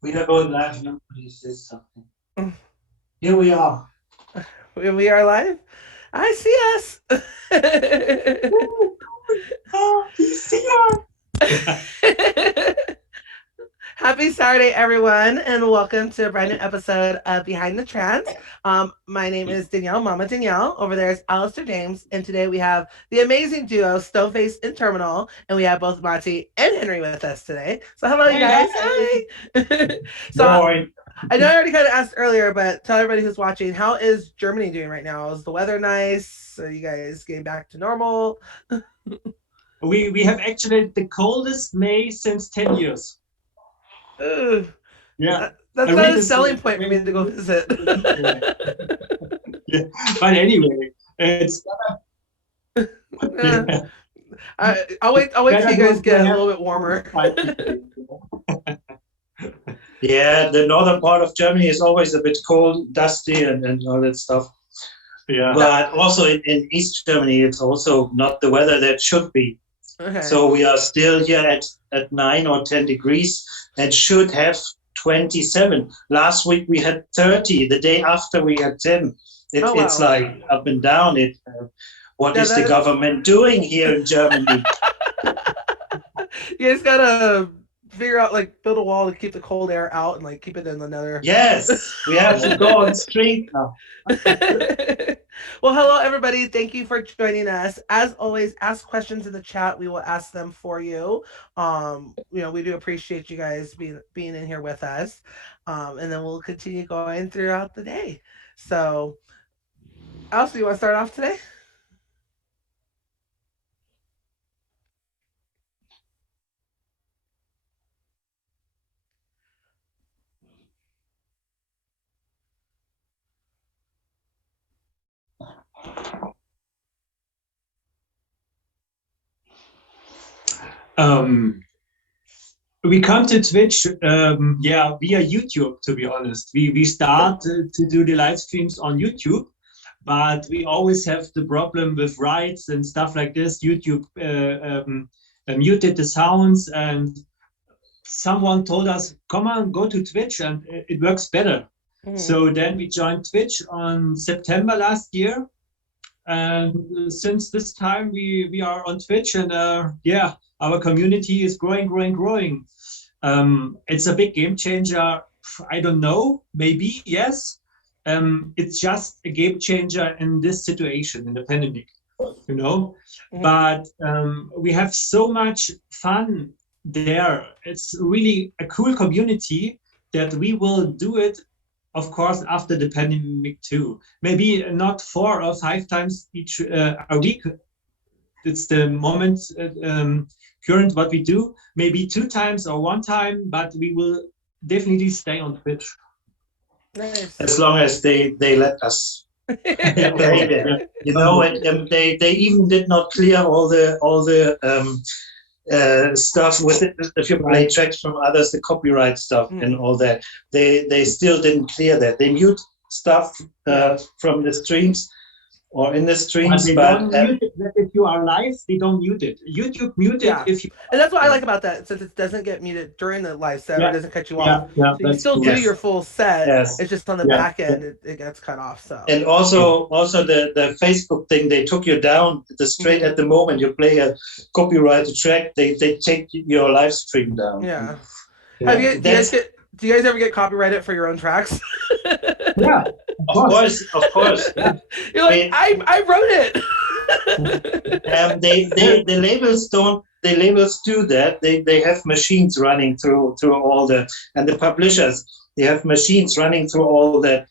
We are going live now. Please say something. Here we are. We are live. I see us. Oh, you see us. Happy Saturday, everyone, and welcome to a brand new episode of Behind the Trance. My name is Danielle, Mama Danielle. Over there is Alistair James, and today we have the amazing duo Stoneface and Terminal, and we have both Monty and Henry with us today. So, hello, you Hey, guys. hey. Hi. so, Boy. I know I already kind of asked earlier, but tell everybody who's watching, how is Germany doing right now? Is the weather nice? Are you guys getting back to normal? We have actually the coldest May since 10 years. Ugh, Yeah. I that's not read a this. selling point for me to go visit. Yeah. Yeah. But anyway, it's Yeah. yeah, I'll wait. I'll wait till better you guys to get a have little bit warmer. 5 degrees. Yeah, the northern part of Germany is always a bit cold, dusty, and all that stuff. Yeah. But also in East Germany, it's also not the weather that should be. Okay. So we are still here at 9 or 10 degrees and should have 27. Last week we had 30. The day after we had 10. Oh It's wow. like up and down. What Yeah, is the that is. government doing here in Germany? You guys gotta figure out like build a wall to keep the cold air out and like keep it in another. Yes, we have to go on the street now. Well, hello everybody. Thank you for joining us. As always, ask questions in the chat. We will ask them for you. We do appreciate you guys being in here with us. And then we'll continue going throughout the day. So, Elsie, you want to start off today? Um, we come to Twitch, via YouTube. To be honest, we start to do the live streams on YouTube, but we always have the problem with rights and stuff like this. YouTube muted the sounds, and someone told us, "Come on, go to Twitch, and it works better." Mm-hmm. So then we joined Twitch on September last year, and since this time we are on Twitch, and our community is growing. It's a big game changer. I don't know, maybe yes. It's just a game changer in this situation, in the pandemic, you know. Mm-hmm. But we have so much fun there. It's really a cool community that we will do it, of course, after the pandemic too. Maybe not 4 or 5 times each a week. It's the moment current what we do. Maybe 2 times or 1 time, but we will definitely stay on Twitch. Nice. As long as they let us Yeah, of play course. there. Yeah. You know, they even did not clear all the stuff with it. If you play Right. tracks from others, the copyright stuff and Mm. all that, they still didn't clear that. They mute stuff Yeah. from the streams or in the But streams, they but don't mute it if you are live. They don't mute it. YouTube mute it Yeah. if you. And that's what I yeah, like about that, since it doesn't get muted during the live set or Yeah, doesn't cut you off. yeah. So you can That's still do cool. your yes, full set. yes. It's just on the Yeah, back yeah. end, it gets cut off. So. And also the Facebook thing, they took you down the straight Mm-hmm. at the moment you play a copyrighted track, they take your live stream down. And Yeah. Have Yeah, you? Do you guys that's get? Do you guys ever get copyrighted for your own tracks? yeah. Of course. of course. Yeah. You're like, I I wrote it. the labels don't the labels do that. They have machines running through all the, and the publishers, they have machines running through all that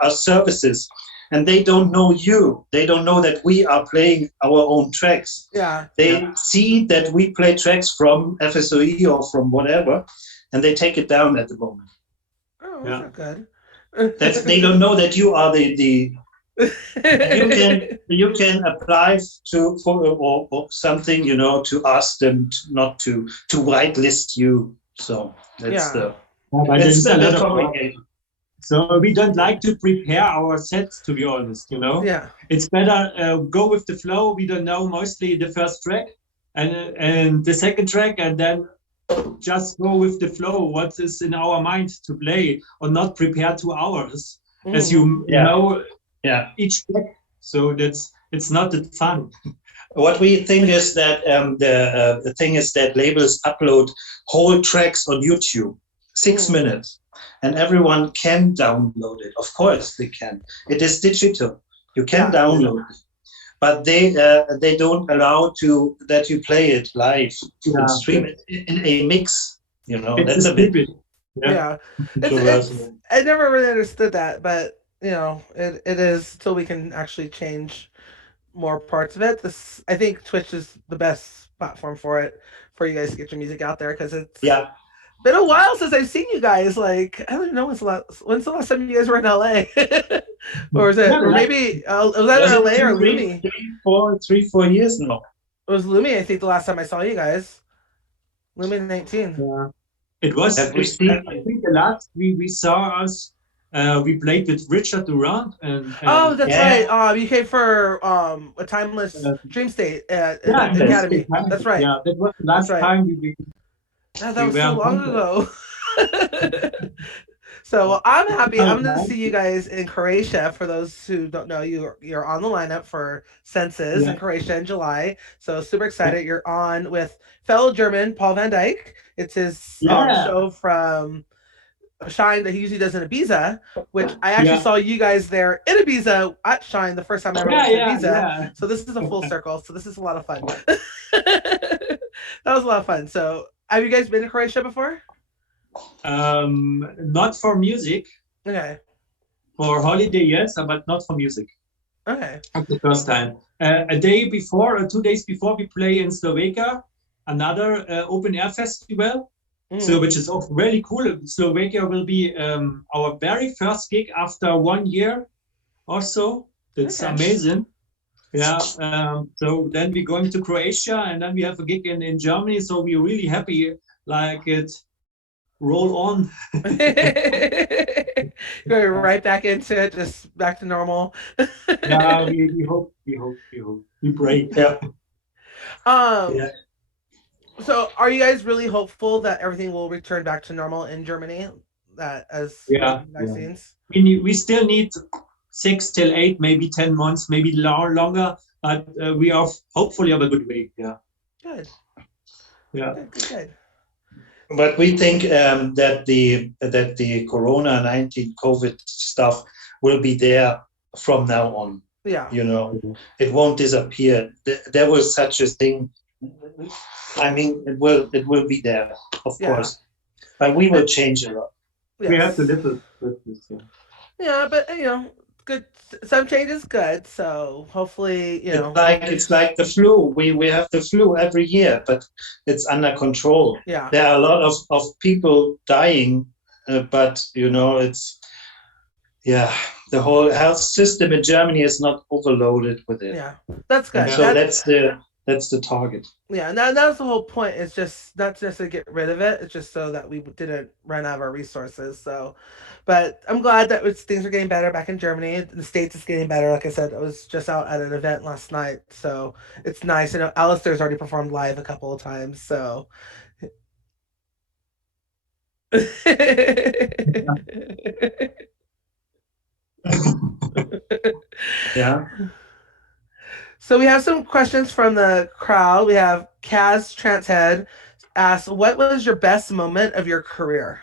are services, and they don't know you. They don't know that we are playing our own tracks. Yeah. They Yeah. see that we play tracks from FSOE or from whatever, and they take it down at the moment. Oh, that's Yeah. not good. They don't know that you are the you can apply to for or something, to ask them not to whitelist you. So that's Yeah. the But there that's is a a lot bit of work. complicated. So we don't like to prepare our sets, to be honest. Yeah. It's better go with the flow. We don't know mostly the first track and the second track, and then just go with the flow, what is in our mind to play, or not prepare 2 hours, as you know, each track. So it's not that fun. What we think is that the thing is that labels upload whole tracks on YouTube, 6 minutes, and everyone can download it. Of course they can. It is digital. You can download it, but they don't allow that you play it live and stream it in a mix. You know, It's that's a bit. It's I never really understood that, but you know, it is till we can actually change more parts of it. This, I think Twitch is the best platform for it, for you guys to get your music out there, because it's been a while since I've seen you guys. Like, I don't even know when's the last time you guys were in LA, or is it, or maybe was that in LA or Lumi? 3-4 years now. It was Lumi, I think, the last time I saw you guys. Lumi 19. Yeah. It was. I think the last we saw us. We played with Richard Durant and oh, that's right. You came for a Timeless Dream State at the Academy. That's right. Yeah, that was the last time we that was so long ago. So I'm happy. I'm going to see you guys in Croatia. For those who don't know, you're on the lineup for Senses in Croatia in July. So super excited. You're on with fellow German Paul van Dyk. It's his show from Shine that he usually does in Ibiza, which I actually saw you guys there in Ibiza at Shine the first time I ever went to Ibiza. So this is a full circle. So this is a lot of fun. That was a lot of fun. So have you guys been to Croatia before? Not for music. Okay. For holiday, yes, but not for music. Okay. The first time. A day before, or 2 days before, we play in Slovakia, another open air festival. So, which is really cool. Slovakia will be our very first gig after 1 year or so. That's amazing. Yeah. So then we're going to Croatia, and then we have a gig in Germany. So we're really happy. Like it, roll on. Going right back into it, just back to normal. Yeah, we hope. We pray. Yeah. So are you guys really hopeful that everything will return back to normal in Germany? That as vaccines? We still need 6 till 8, maybe 10 months, maybe longer, but we are hopefully on a good way. Yeah. Good. Yeah. Good. But we think that the Corona-19 COVID stuff will be there from now on. Yeah. You know, it won't disappear. There was such a thing. I mean, it will be there, of course, but we will change a lot. We have to live with this. Yeah, but you know, good. Some change is good. So hopefully, you know, it's like the flu. We have the flu every year, but it's under control. Yeah, there are a lot of people dying, but you know, it's the whole health system in Germany is not overloaded with it. Yeah, that's good. So that's the target. Yeah, and that's the whole point. It's just not just to get rid of it. It's just so that we didn't run out of our resources. So, but I'm glad that things are getting better back in Germany. In the States, it's getting better. Like I said, I was just out at an event last night, so it's nice. You know, Alistair's already performed live a couple of times, so. Yeah. So we have some questions from the crowd. We have Kaz Trance Head asks, what was your best moment of your career?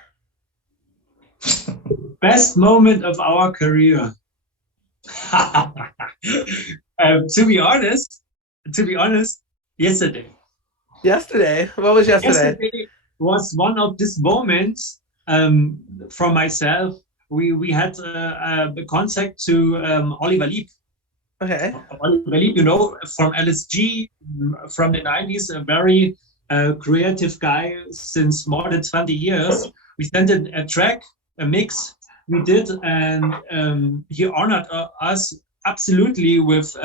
Best moment of our career. To be honest, yesterday. Yesterday? What was yesterday? Yesterday was one of these moments from myself. We had a contact to Oliver Lieb. Okay. Oliver Lieb, you know, from LSG, from the 90s, a very creative guy since more than 20 years. We sent a track, a mix we did, and he honored us absolutely with,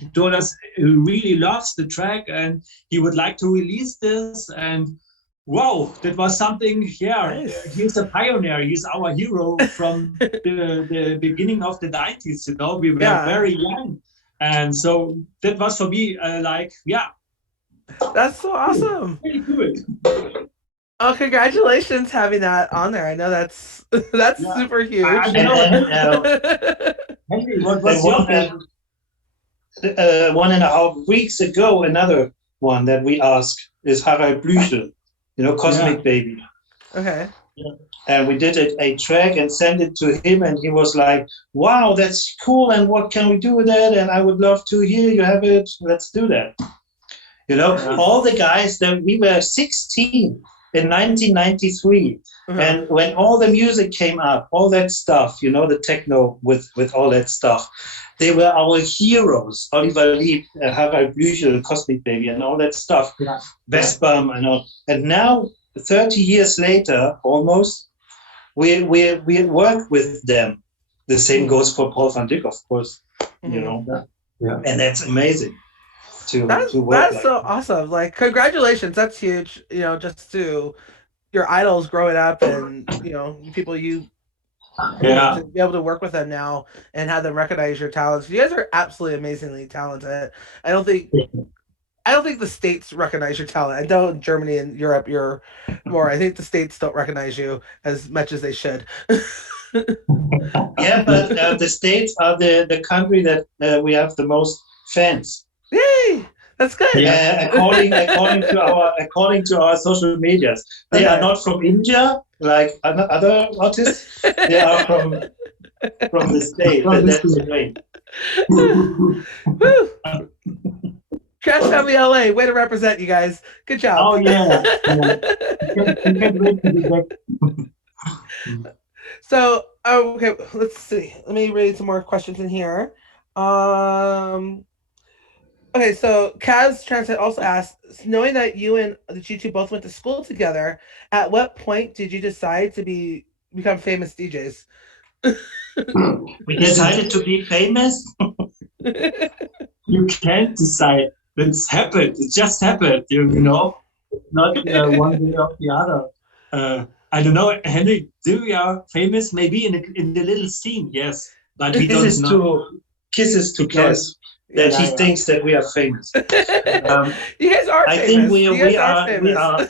he told us he really loves the track and he would like to release this, and wow, that was something. Nice. He's a pioneer. He's our hero from the beginning of the 90s. You know, we were very young, and so that was for me That's so awesome. Pretty cool. Oh, congratulations having that on there. I know that's Yeah. super I huge. don't And know, Henry, what was your favorite? 1.5 weeks ago, another one that we asked is Harald Blücher, Cosmic Yeah. Baby. Okay. And we did a track and sent it to him, and he was like, wow, that's cool, and what can we do with that? And I would love to hear you have it. Let's do that. Yeah. All the guys that we were 16 in 1993. Uh-huh. And when all the music came up, all that stuff, the techno with all that stuff, they were our heroes. Oliver Lieb, Harald Blücher, Cosmic Baby, and all that stuff. Yeah. Vespa and all. And now, 30 years later, almost, we work with them. The same goes for Paul van Dyk, of course. Yeah. And that's amazing to work That's like so that. awesome. Like, congratulations. That's huge. Just to your idols growing up and people you Yeah. to be able to work with them now and have them recognize your talents. You guys are absolutely amazingly talented. I don't think the States recognize your talent. I know in Germany and Europe you're more. I think the States don't recognize you as much as they should. Yeah, but the States are the country that we have the most fans. Yay! That's good. Yeah. According to our social medias, they are not from India like other artists. They are from the States, and that's great. Woo! Trash Family LA, way to represent you guys. Good job. Oh yeah. We can't wait to be back. So, okay, let's see. Let me read some more questions in here. Okay, so Kaz Transit also asked, knowing that you two both went to school together, at what point did you decide to become famous DJs? We decided to be famous. You can't decide. It's happened. It just happened. Not one way or the other. I don't know, Henrik. Do we are famous? Maybe in the little scene, yes, but we don't know. Kisses to Kaz. That he thinks that we are famous. You guys are famous. I think we are famous. we are.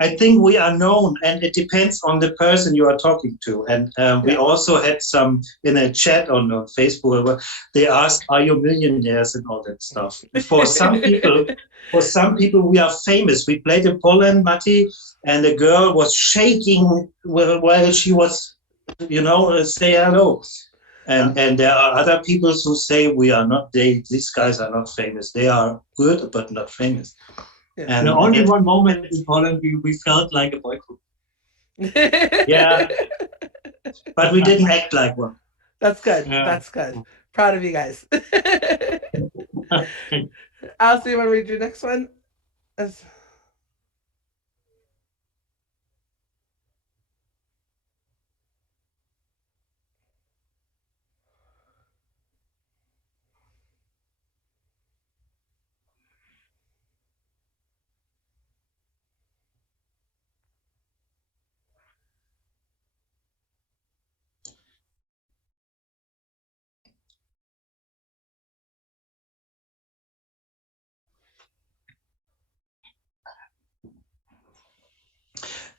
I think we are known, and it depends on the person you are talking to. And we also had some in a chat on Facebook where they ask, "Are you millionaires?" and all that stuff. For some people, we are famous. We played in Poland, Matti, and the girl was shaking while she was, say hello. And there are other people who say we are not. These guys are not famous. They are good, but not famous. And only one moment in Poland we felt like a boy group. Yeah, but we didn't act like one. That's good. Yeah. That's good. Proud of you guys. Alice, you want to read your next one?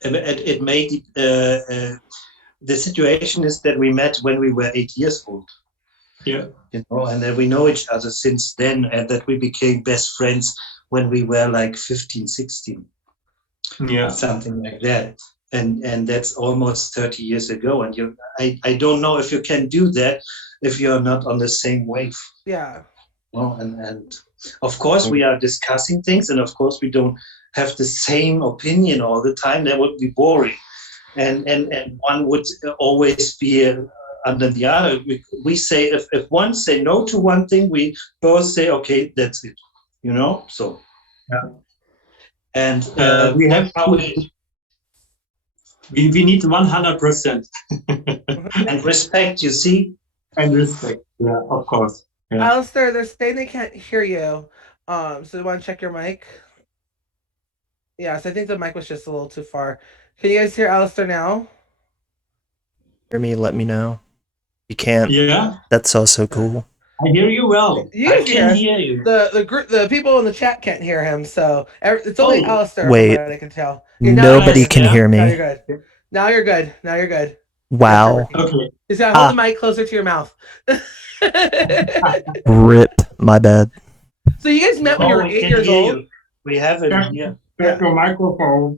It made the situation is that we met when we were 8 years old. Yeah. And that we know each other since then, and that we became best friends when we were like 15, 16. Yeah. Something like that. And that's almost 30 years ago. And I don't know if you can do that if you're not on the same wave. Yeah. And of course we are discussing things, and of course we don't have the same opinion all the time. That would be boring. And one would always be under the other. We say if one say no to one thing, we both say okay, that's it. So yeah. And we have we need 100%. And respect, you see. And respect, yeah, of course. Yeah. Alistair, they're saying they can't hear you. So you want to check your mic? Yes, I think the mic was just a little too far. Can you guys hear Alistair now? Hear me, let me know. You can't. Yeah. That's also cool. I hear you well. You I guys can us. hear you. The people in the chat can't hear him, so it's only Oh, Alistair wait. from what I can tell. Yeah, now Nobody you can yeah. hear Now me. you're good. Now you're good. Now you're good. Wow. Okay. Just gotta hold the mic closer to your mouth. Rip. My bad. So you guys met when you Oh, were we 8 can years hear old. you. We have it. Yeah. Check your microphone.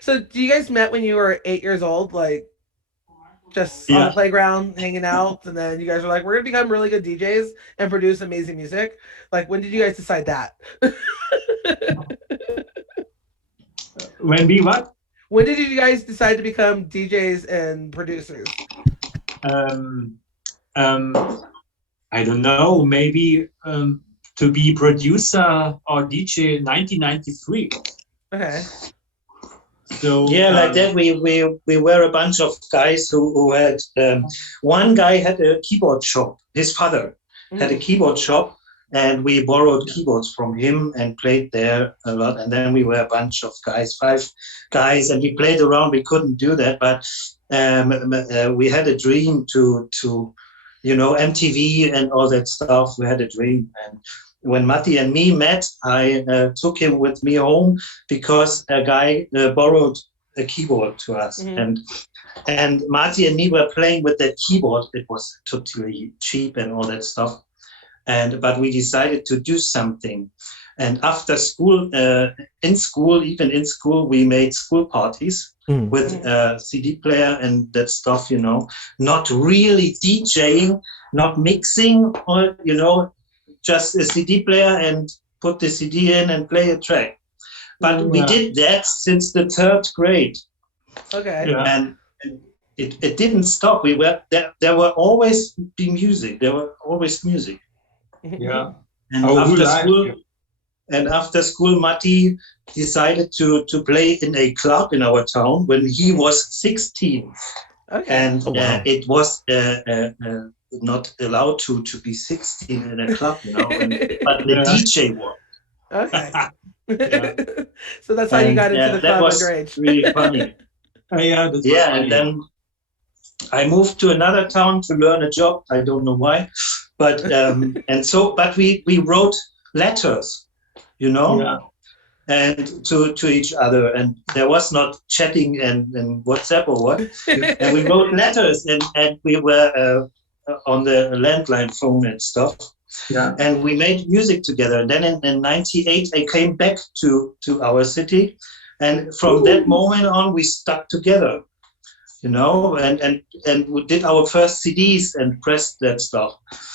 So do you guys met when you were 8 years old, like just on the Yeah. playground hanging out, and then you guys were like, we're gonna become really good DJs and produce amazing music? Like, when did you guys decide that? When we what? When did you guys decide to become DJs and producers? Um, I don't know. Maybe to be producer or DJ in 1993. Okay. So Yeah, like that. We were a bunch of guys who had one guy had a keyboard shop. His father had a keyboard shop, and we borrowed keyboards from him and played there a lot. And then we were a bunch of guys, 5 guys, and we played around. We couldn't do that, but we had a dream to MTV and all that stuff. We had a dream, and when Matti and me met, I took him with me home because a guy borrowed a keyboard to us, and Matti and me were playing with that keyboard. It was totally cheap and all that stuff, but we decided to do something. And after school, even in school, we made school parties with a CD player and that stuff, not really DJing, not mixing, or, just a CD player and put the CD in and play a track. But we did that since the 3rd grade. Okay. yeah. And it didn't stop. We were there were always be music. There were always music. Yeah. And Our whole after life, school, yeah. Matti decided to play in a club in our town when he was 16. Okay. And Oh, wow. it was not allowed to be 16 in a club, but the Yeah. DJ was. Okay. Yeah. So that's how you And got into the that club was underage. really funny. Yeah, that's Yeah, funny. and then I moved to another town to learn a job. I don't know why, but but we wrote letters, Yeah. and to each other, and there was not chatting and WhatsApp or what, and we wrote letters, and we were on the landline phone and stuff. Yeah. And we made music together. And then in 98, I came back to our city. And from that moment on, we stuck together, and we did our first CDs and pressed that stuff.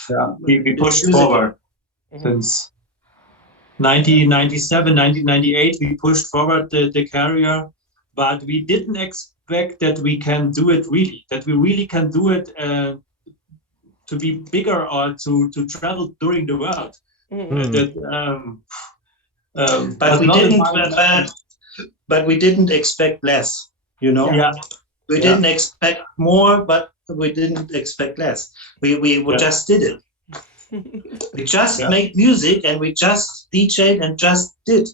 Yeah. We pushed Music. forward since 1997, 1998. We pushed forward the career, but we didn't expect that we can do it really, that we really can do it to be bigger or to travel during the world. But we didn't expect less, Yeah. We didn't expect more, but we didn't expect less. We just did it. We just made music, and we just DJ'd and just did.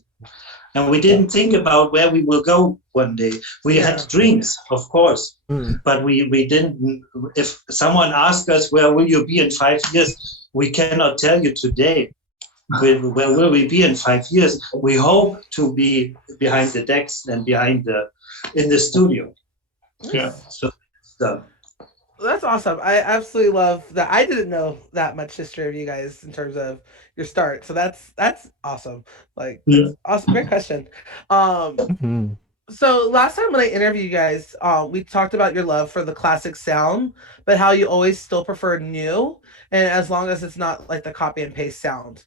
And we didn't think about where we will go one day. We had dreams, of course, but we didn't. If someone asked us, where will you be in 5 years? We cannot tell you today. Where will we be in 5 years? We hope to be behind the decks and in the studio. Yeah. So That's awesome. I absolutely love that. I didn't know that much history of you guys in terms of your start. So that's awesome. Like, awesome. Great question. So last time when I interviewed you guys, we talked about your love for the classic sound, but how you always still prefer new, and as long as it's not like the copy and paste sound.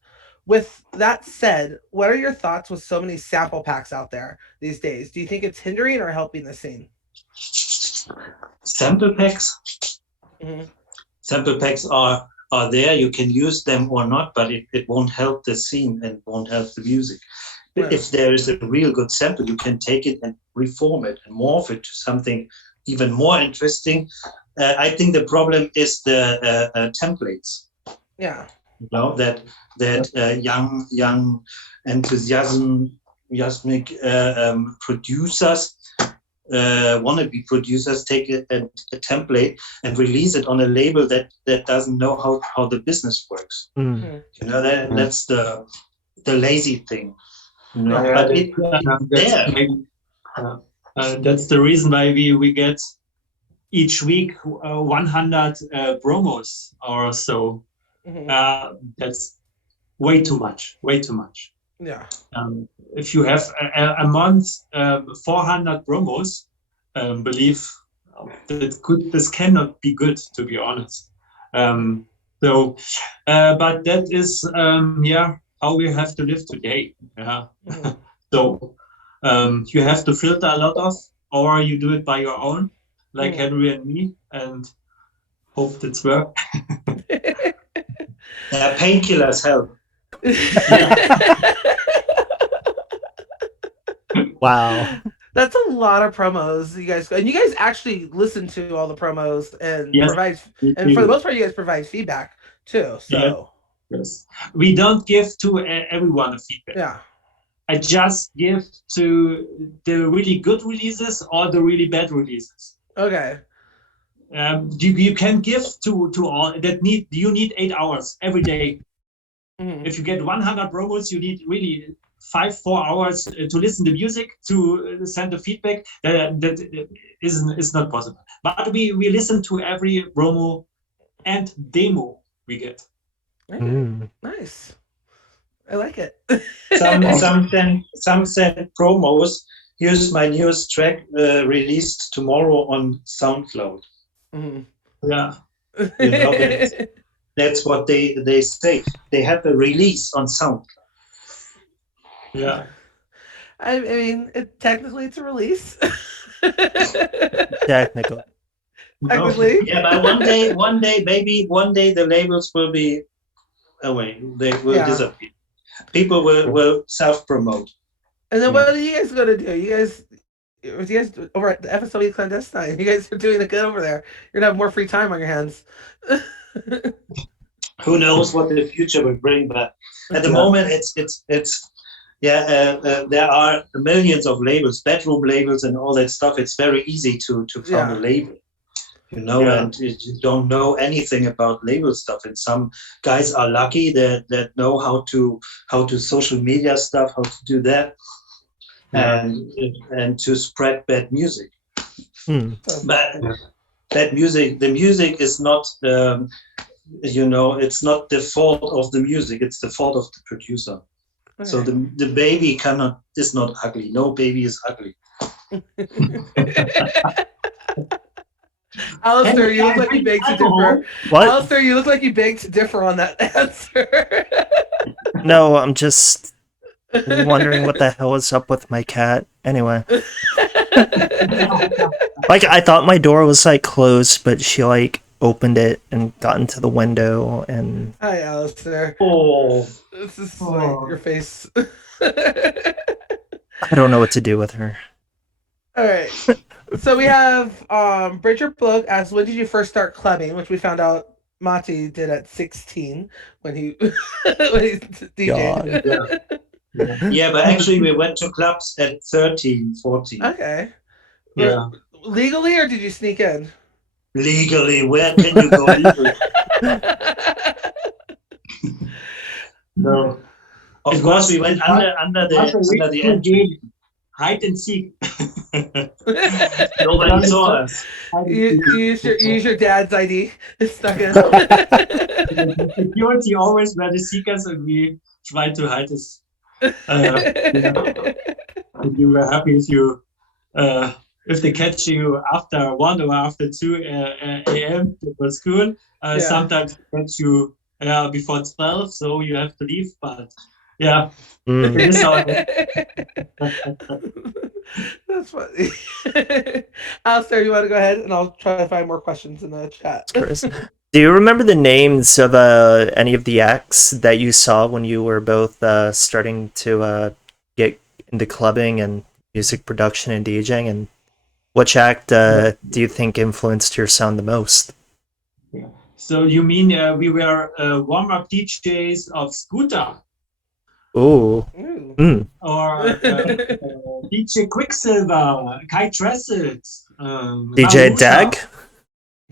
With that said, what are your thoughts with so many sample packs out there these days? Do you think it's hindering or helping the scene? sample packs. Sample packs are there. You can use them or not, but it won't help the scene and won't help the music. Right. If there is a real good sample, you can take it and reform it and morph it to something even more interesting. I think the problem is the templates. Yeah. That young enthusiastic producers wannabe producers take a template and release it on a label that doesn't know how the business works. Mm. You know, that's the lazy thing. You know? Yeah. But it's there. That's the reason why we get each week 100 promos or so. That's way too much. Way too much. Yeah. If you have a month 400 promos, believe this cannot be good, to be honest. So, but that is how we have to live today. Yeah. So you have to filter a lot of, or you do it by your own, like Henry and me, and hope that's work. Painkillers help. Wow. That's a lot of promos, you guys. And you guys actually listen to all the promos and provide, and for the most part, you guys provide feedback too. So yes, we don't give to everyone a feedback. Yeah. I just give to the really good releases or the really bad releases. Okay. You can give to all that you need 8 hours every day. If you get 100 promos, you need really 4 hours to listen to music, to send the feedback. That is not possible. But we listen to every promo and demo we get. Nice. I like it. Some send promos. Here's my newest track released tomorrow on SoundCloud. Yeah, you know, that's what they say. They have a release on SoundCloud. Yeah. I mean, technically it's a release. Technically. Technically. Yeah, but one day, maybe one day the labels will be away. They will disappear. People will self-promote. And then what are you guys going to do? You guys over at the FSOE Clandestine, you guys are doing it good over there. You're going to have more free time on your hands. Who knows what the future will bring, but at the moment there are millions of labels, bedroom labels and all that stuff. It's very easy to found a label, you know, and you don't know anything about label stuff. And some guys are lucky that know how to social media stuff, how to do that, and to spread bad music. But bad music, the music is not you know, it's not the fault of the music, it's the fault of the producer. Okay. So the baby is not ugly. No baby is ugly. Alistair, you look like you beg to differ. What? Alistair, you look like you beg to differ on that answer. No, I'm just wondering what the hell is up with my cat. Anyway. Like, I thought my door was, like, closed, but she, like, opened it and got into the window and... Hi, Alistair. Oh. This is like your face. I don't know what to do with her. All right. So we have Bridger Blook asks, when did you first start clubbing? Which we found out Mati did at 16 when he DJed. Yeah, but actually we went to clubs at 13, 14. Okay. Yeah. Legally, or did you sneak in? Legally, where can you go legally? No. Of course, we went under the entry. Hide and seek. Nobody saw us. You use your dad's ID. Snuck in. Security always were the seekers, and we tried to hide us. You were happy if they catch you after 1 or after 2 a.m. It was cool. Sometimes they catch you before 12, so you have to leave. But yeah, it is how That's funny. Alistair, you want to go ahead, and I'll try to find more questions in the chat. Do you remember the names of any of the acts that you saw when you were both starting to get into clubbing and music production and DJing? And which act do you think influenced your sound the most? So you mean we were warm-up DJs of Scooter? Ooh. Ooh. Mm. or DJ Quicksilver, Kai Tressett, DJ Maruta. Dag?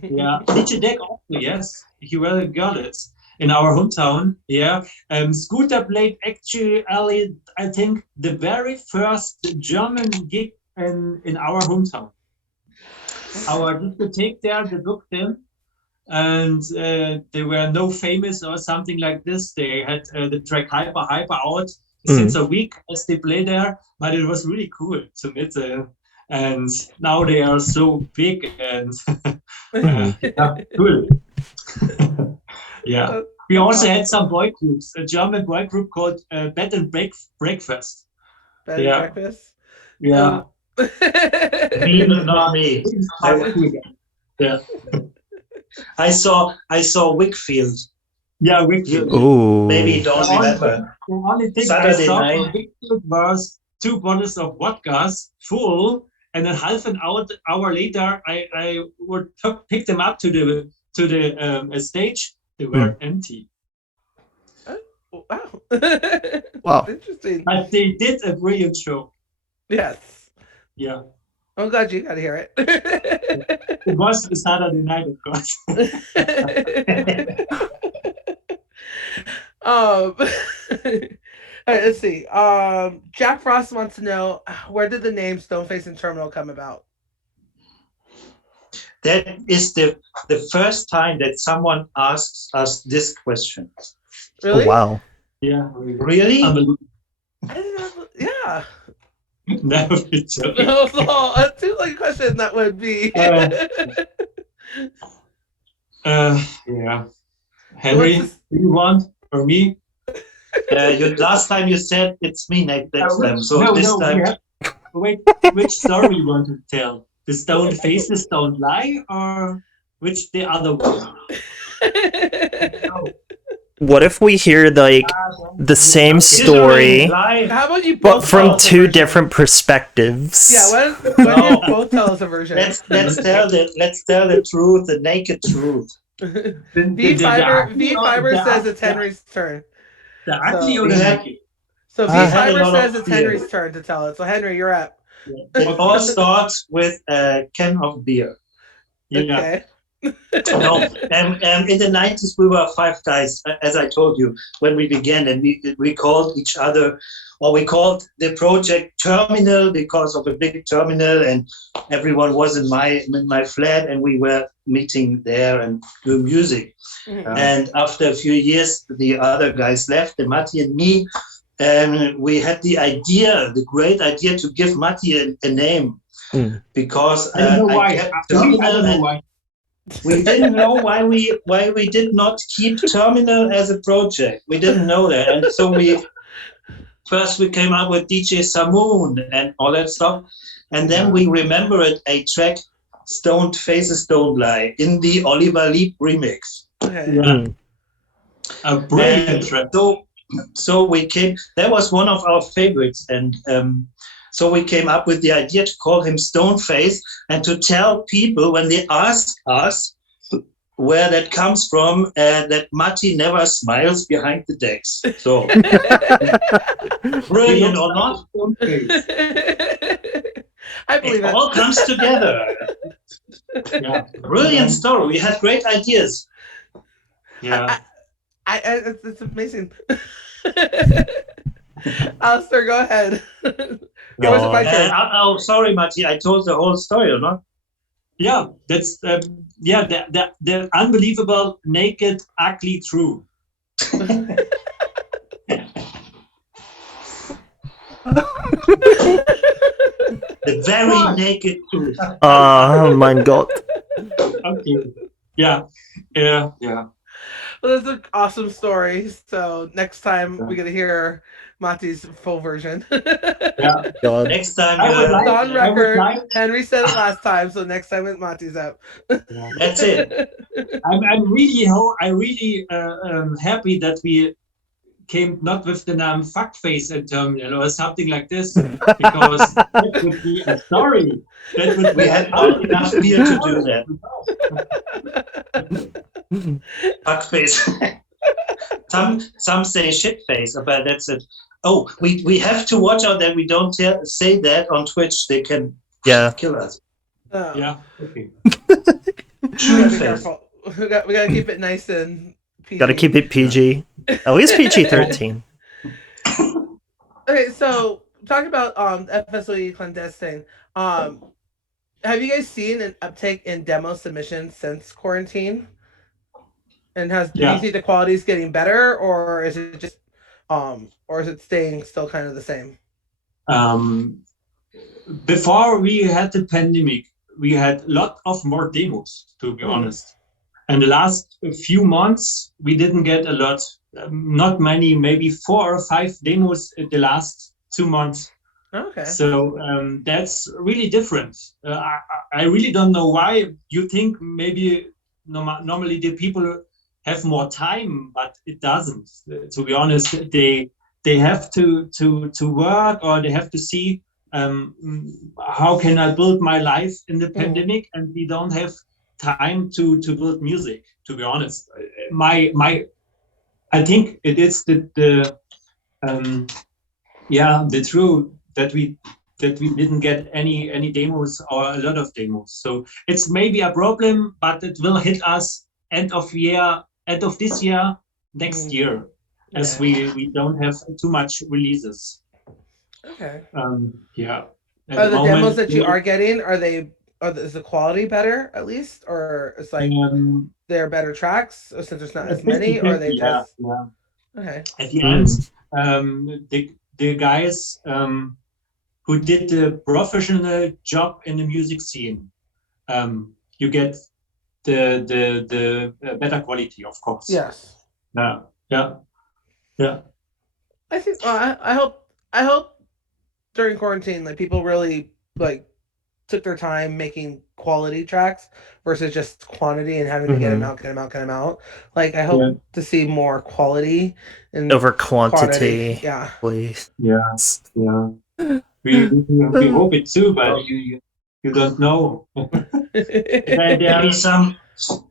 Yeah, DJ Deck also, yes, he really got it in our hometown. Yeah, Scooter played actually, I think, the very first German gig in our hometown. Our discotheque there, they booked him, and they were no famous or something like this. They had the track Hyper Hyper out since a week as they play there, but it was really cool to meet them. And now they are so big and yeah, cool. Yeah. We also had some boy groups, a German boy group called Bed and Breakfast. Bed and Yeah. breakfast. Yeah. Me, not me. Yeah. I saw Wickfield. Yeah, Wickfield. Ooh. Maybe you don't remember. The only thing Saturday I saw night. from Wickfield was 2 bottles of vodkas full, and then half an hour later, I would pick them up to the stage. They were empty. Wow. Wow. Interesting. But they did a brilliant show. Yes. Yeah. I'm glad you got to hear it. It was a Saturday night, of course. All right, let's see. Jack Frost wants to know, where did the name Stoneface and Terminal come about? That is the first time that someone asks us this question. Really? Oh, wow. Yeah. Really? Unbelievable. I didn't have, yeah. No, it's joking. It seems like a question that would be. Yeah. Henry, what's do you want or me? Last time you said it's me next time. So no, this no, time. Wait, which story you want to tell? The stone faces don't lie, or which the other one? What if we hear like the same story, How about you but both tell from us a two version? different perspectives? Yeah, why don't you both tell us a version? Let's tell the truth, the naked truth. V Fiber says it's Henry's turn. The ugly or we the had- naked? So V had a Fiber lot of says it's fear. Henry's turn to tell it. So Henry, you're up. It all starts with a can of beer. Yeah. Okay. No, in the 90s we were 5 guys, as I told you when we began, and we called each other, or we called the project Terminal because of a big terminal, and everyone was in my flat, and we were meeting there and doing music. Mhm. And after a few years, the other guys left, and Matti and me, and we had the great idea to give Matti a name, because I don't know why. kept I don't Terminal, know and why. we didn't know why we did not keep Terminal as a project. We didn't know that, and so we came up with DJ Samoon and all that stuff, and then we remembered a track, "Stoned Faces Don't Lie," in the Oliver Leap remix. Okay. Yeah. A brilliant And track. so we came. That was one of our favorites, and so we came up with the idea to call him Stoneface and to tell people when they ask us where that comes from, that Matti never smiles behind the decks. So brilliant or not, I believe it it. all comes together. Yeah. Brilliant story. We had great ideas. Yeah. It's amazing. Alistair, go ahead. Or was it my turn? Sorry, Matti. I told the whole story, or not? Yeah, that's the unbelievable, naked, ugly truth. The very naked truth. Oh mein Gott. Okay. Yeah. Yeah. Well, that's an awesome story. So next time we're gonna hear Matti's full version. Yeah. God. Next time, I would like- On record, like- Henry said it last time, so next time it's Matti's up. that's it. I'm really happy that we came not with the name Fuckface and Terminal or something like this, because that would be a story. That would We be had not enough beer to do that. Fuckface. Some say shitface, but that's it. Oh, we have to watch out that we don't say that on Twitch. They can kill us. Oh. Yeah. Okay. We gotta be Stoneface. careful. We gotta keep it nice and PG. Gotta keep it PG. At least PG-13. Okay, so talk about FSOE clandestine. Have you guys seen an uptake in demo submissions since quarantine? And do you think the quality is getting better, or is it just or is it staying still kind of the same? Before we had the pandemic, we had a lot of more demos, to be honest. And the last few months, we didn't get a lot, not many, maybe 4 or 5 demos in the last 2 months. Okay. So that's really different. I really don't know why. You think maybe normally the people have more time, but it doesn't. To be honest, they have to work, or they have to see how can I build my life in the pandemic, and we don't have time to build music. To be honest, I think it is the truth that we didn't get any demos or a lot of demos. So it's maybe a problem, but it will hit us end of this year, next year, as we don't have too much releases. Okay. Yeah. Are the demos that you are getting, is the quality better at least, or it's like they're better tracks since there's not as many, or they just okay. At the end, the guys who did the professional job in the music scene, you get the better quality, of course. Yes. Yeah. I think I hope during quarantine, like, people really like took their time making quality tracks versus just quantity and having to get them out. Like, I hope to see more quality and over quantity. Yeah. Please. Yes. Yeah. We hope it too, but you don't know.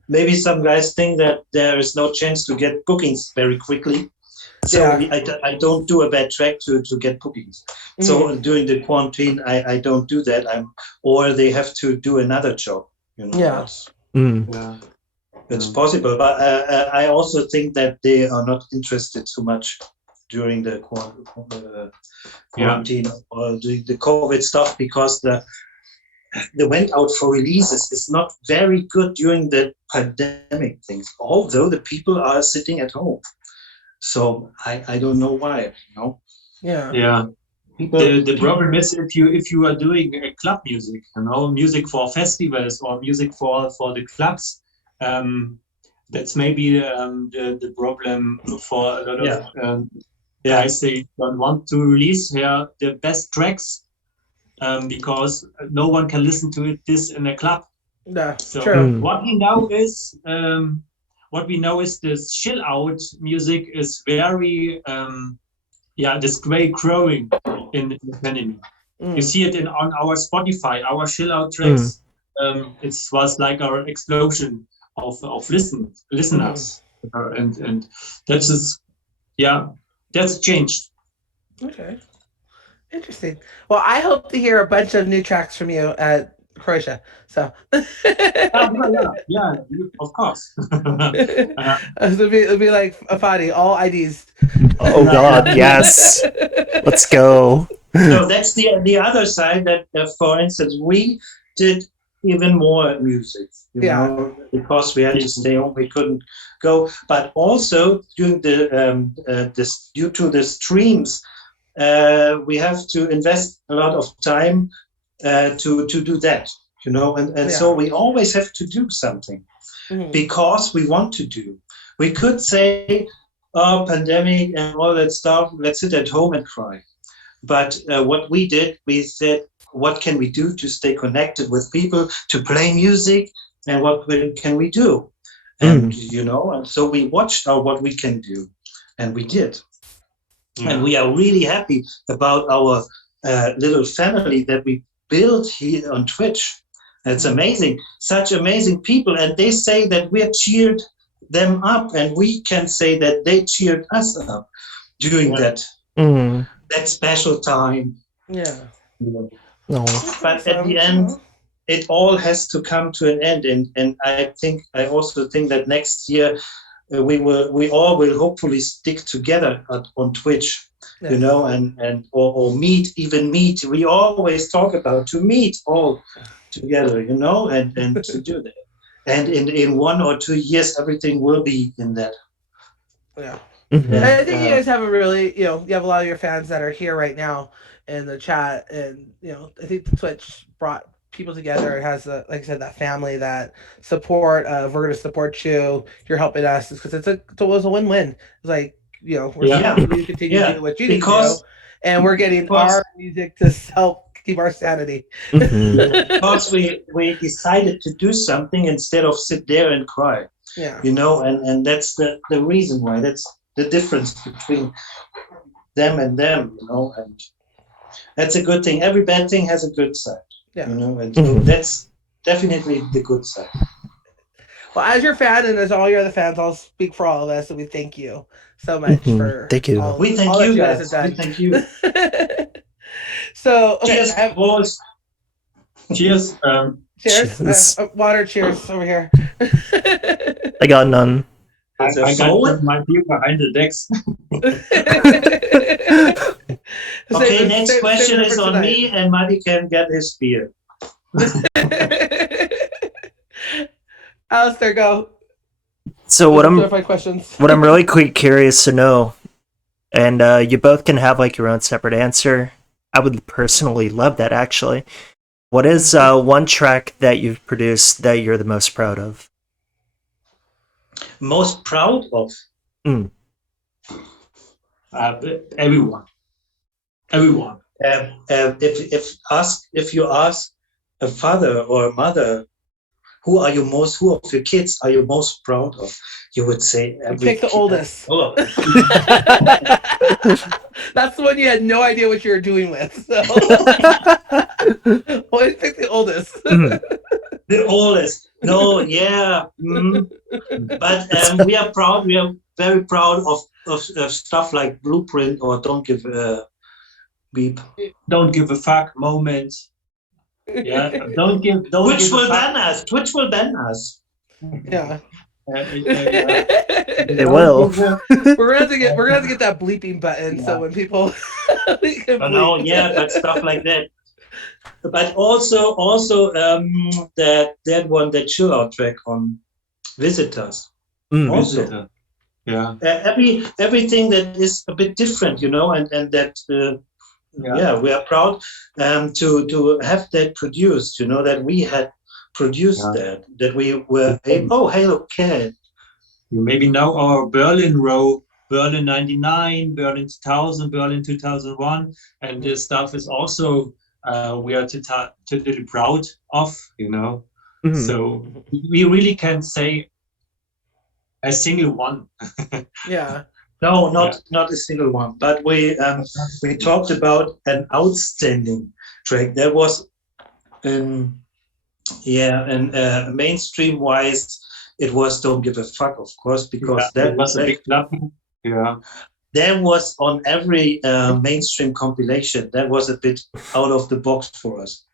Maybe some guys think that there is no chance to get bookings very quickly. So I don't do a bad track to get bookings. So during the quarantine, I don't do that. Or they have to do another job. It's possible, but I also think that they are not interested so much during the quarantine or the COVID stuff, because the went out for releases is not very good during the pandemic things, although the people are sitting at home. So I don't know why, Yeah. The problem is if you are doing club music, music for festivals or music for the clubs, that's maybe the problem for a lot of guys. They don't want to release the best tracks because no one can listen to this in a club. Yeah, so true. What we know is this chill out music is very this great growing in the pandemic. You see it on our Spotify, our chill out tracks. It was like our explosion of listeners, and that's changed. Okay, interesting. Well, I hope to hear a bunch of new tracks from you at Croatia. So yeah, of course. It'll be like a party, all IDs. Oh God, yes. Let's go. So that's the other side, that for instance, we did even more music, because we had to stay home, we couldn't go. But also during due to the streams, we have to invest a lot of time to do that, and so we always have to do something because we want to do. We could say, oh, pandemic and all that stuff, let's sit at home and cry. But what we did, we said, what can we do to stay connected with people, to play music, and what can we do? And, and so we watched what we can do, and we did. And we are really happy about our little family that we built here on Twitch. It's amazing, such amazing people. And they say that we have cheered them up, and we can say that they cheered us up during that Mm. that special time. Yeah. No. But at the end, it all has to come to an end, and I also think that next year we all will hopefully stick together on Twitch, Yes. and or meet. We always talk about to meet all together, and to do that. And in 1 or 2 years, everything will be in that. Yeah. Mhm. And I think you guys have a really, you have a lot of your fans that are here right now in the chat, and I think the Twitch brought people together. It has, like I said, that family, that support. We're going to support you. You're helping us because it was a win-win. It's like, we're supporting you, continue doing what you need to do, and we're getting our music to help keep our sanity. Mhm. Because we decided to do something instead of sit there and cry. Yeah. And that's the reason why. That's the difference between them and them, and that's a good thing. Every bad thing has a good side, Yeah. And so that's definitely the good side. Well, as your fan and as all your other fans, I'll speak for all of us, and we thank you so much for Thank you. We thank all that you guys guys. have We done. thank you. So, okay, Cheers, boys. Cheers. Cheers. Cheers. Water cheers over here. I got none. I got my beer behind the decks. Okay, next question is on me, and Muddy can get his beer. Alistair, go. So what I'm questions. what I'm really curious to know, and you both can have like your own separate answer. I would personally love that actually. What is one track that you've produced that you're the most proud of? Most proud of? Everyone. If you ask a father or a mother, who of your kids are you most proud of? You would say Pick the oldest. Oh. That's the one you had no idea what you were doing with. So always pick the oldest. The oldest. No, yeah. But we are proud. We are very proud of stuff like Blueprint or Don't Give a Beep. Don't give a fuck moment. Yeah. Twitch will ban us. Twitch will ban us. Yeah. They will. We're gonna have to get that bleeping button, so when people but stuff like that. But also that one, that chill out track on Visitors. Also, yeah. Everything that is a bit different, and that we are proud to have that produced, that we had produced that we were able. Oh, Halo Cat. You maybe know our Berlin row, Berlin 99, Berlin 2000, Berlin 2001, and this stuff is also we are totally proud of, So we really can say a single one. Yeah. No, not a single one. But we talked about an outstanding track. That was, mainstream wise, it was Don't Give a Fuck, of course, because that was a big club. Yeah. That was on every mainstream compilation. That was a bit out of the box for us.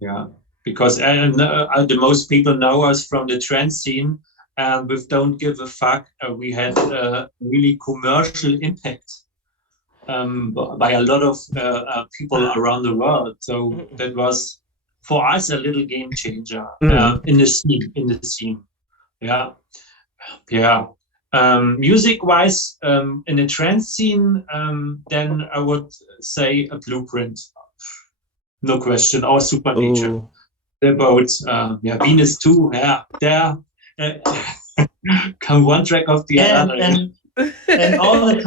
Yeah, because the most people know us from the trance scene. And with Don't Give a Fuck, we had really commercial impact by a lot of people around the world. So that was, for us, a little game changer in the scene. Yeah. Music-wise, in the trance scene, then I would say a Blueprint. No question. Or Supernature. They're both, Venus too. Yeah, there. Come one track of the other. And all the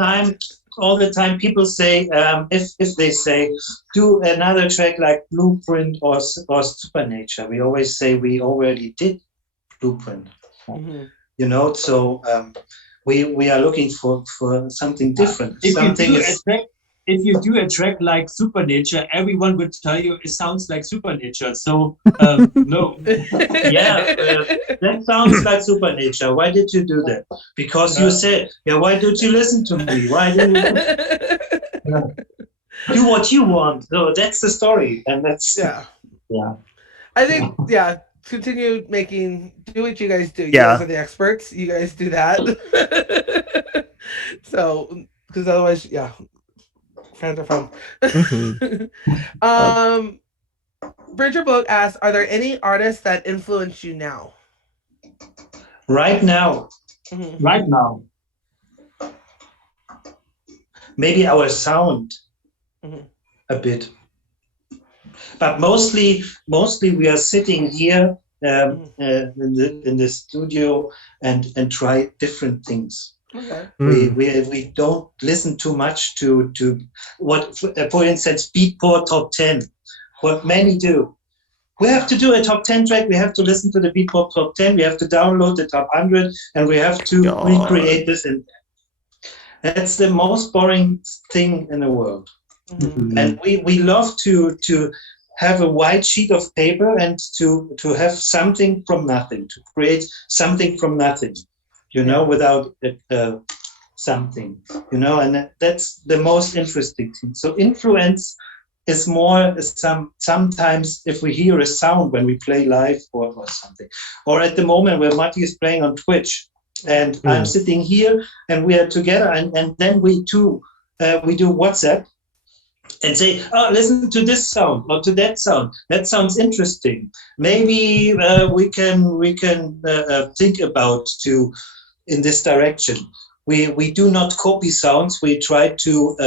time people say, if they say do another track like Blueprint or Supernature, we always say we already did Blueprint. So we are looking for something different. If something you do is a track, if you do a track like Supernature, everyone would tell you it sounds like Supernature. So no. Yeah, that sounds like Supernature. Why did you do that? Because you said, yeah, why don't you listen to me? Why do you do what you want? So that's the story. And that's, Yeah. yeah. I think, yeah, continue do what you guys do. You Yeah. guys are the experts. You guys do that. So, because otherwise, yeah, fans are fun. Mhm. Bridger Book asks, are there any artists that influence you now? Right now, Mhm. Right now. maybe our sound Mhm. a bit. But mostly we are sitting here in the studio and try different things. Okay. We don't listen too much to what, for instance, Beatport top 10. What many do. We have to do a top 10 track. We have to listen to the Beatport top 10. We have to download the top 100, and we have to God. recreate this. And that's the most boring thing in the world. Mhm. And we love to have a white sheet of paper and to have something from nothing, to create something from nothing, you know, without something, you know, and that's the most interesting thing. So influence is more sometimes if we hear a sound when we play live or something, or at the moment where Matti is playing on Twitch and I'm sitting here and we are together, and then we do WhatsApp and say, oh, listen to this sound or to that sound. That sounds interesting. Maybe we can think about to in this direction. We do not copy sounds. We try to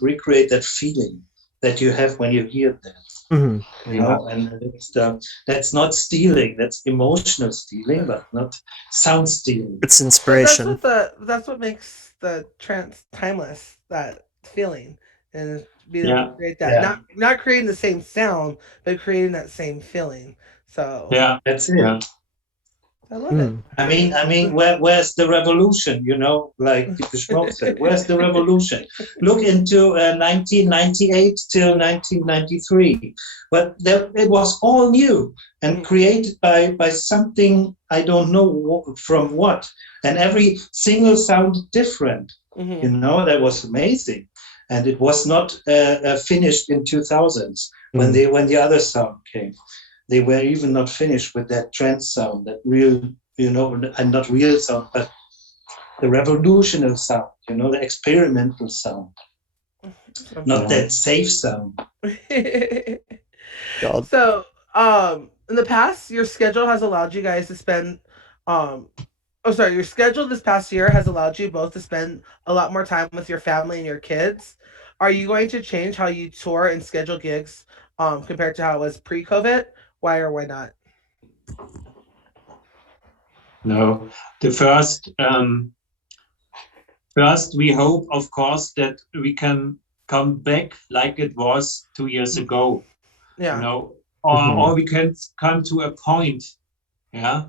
recreate that feeling that you have when you hear that. Mhm. You know, and that's not stealing. That's emotional stealing, but not sound stealing. It's But inspiration. that's what makes the trance timeless. That feeling and being able to Yeah. create that, not creating the same sound, but creating that same feeling. So Yeah. That's it. Yeah. I love it. I mean, where's the revolution? You know, like Deepish Mode said, where's the revolution? Look into 1998 till 1993, but it was all new and created by something I don't know from what, and every single sounded different. You know, that was amazing, and it was not finished in 2000s when the other sound came. They were even not finished with that trance sound, that real, you know, and not real sound, but the revolutionary sound, you know, the experimental sound, not that safe sound. God. So, in the past, your schedule has allowed you guys to spend, your schedule this past year has allowed you both to spend a lot more time with your family and your kids. Are you going to change how you tour and schedule gigs, compared to how it was pre-COVID? Why or why not? No. The first we hope, of course, that we can come back like it was 2 years ago. You Yeah. know, or we can come to a point. Yeah.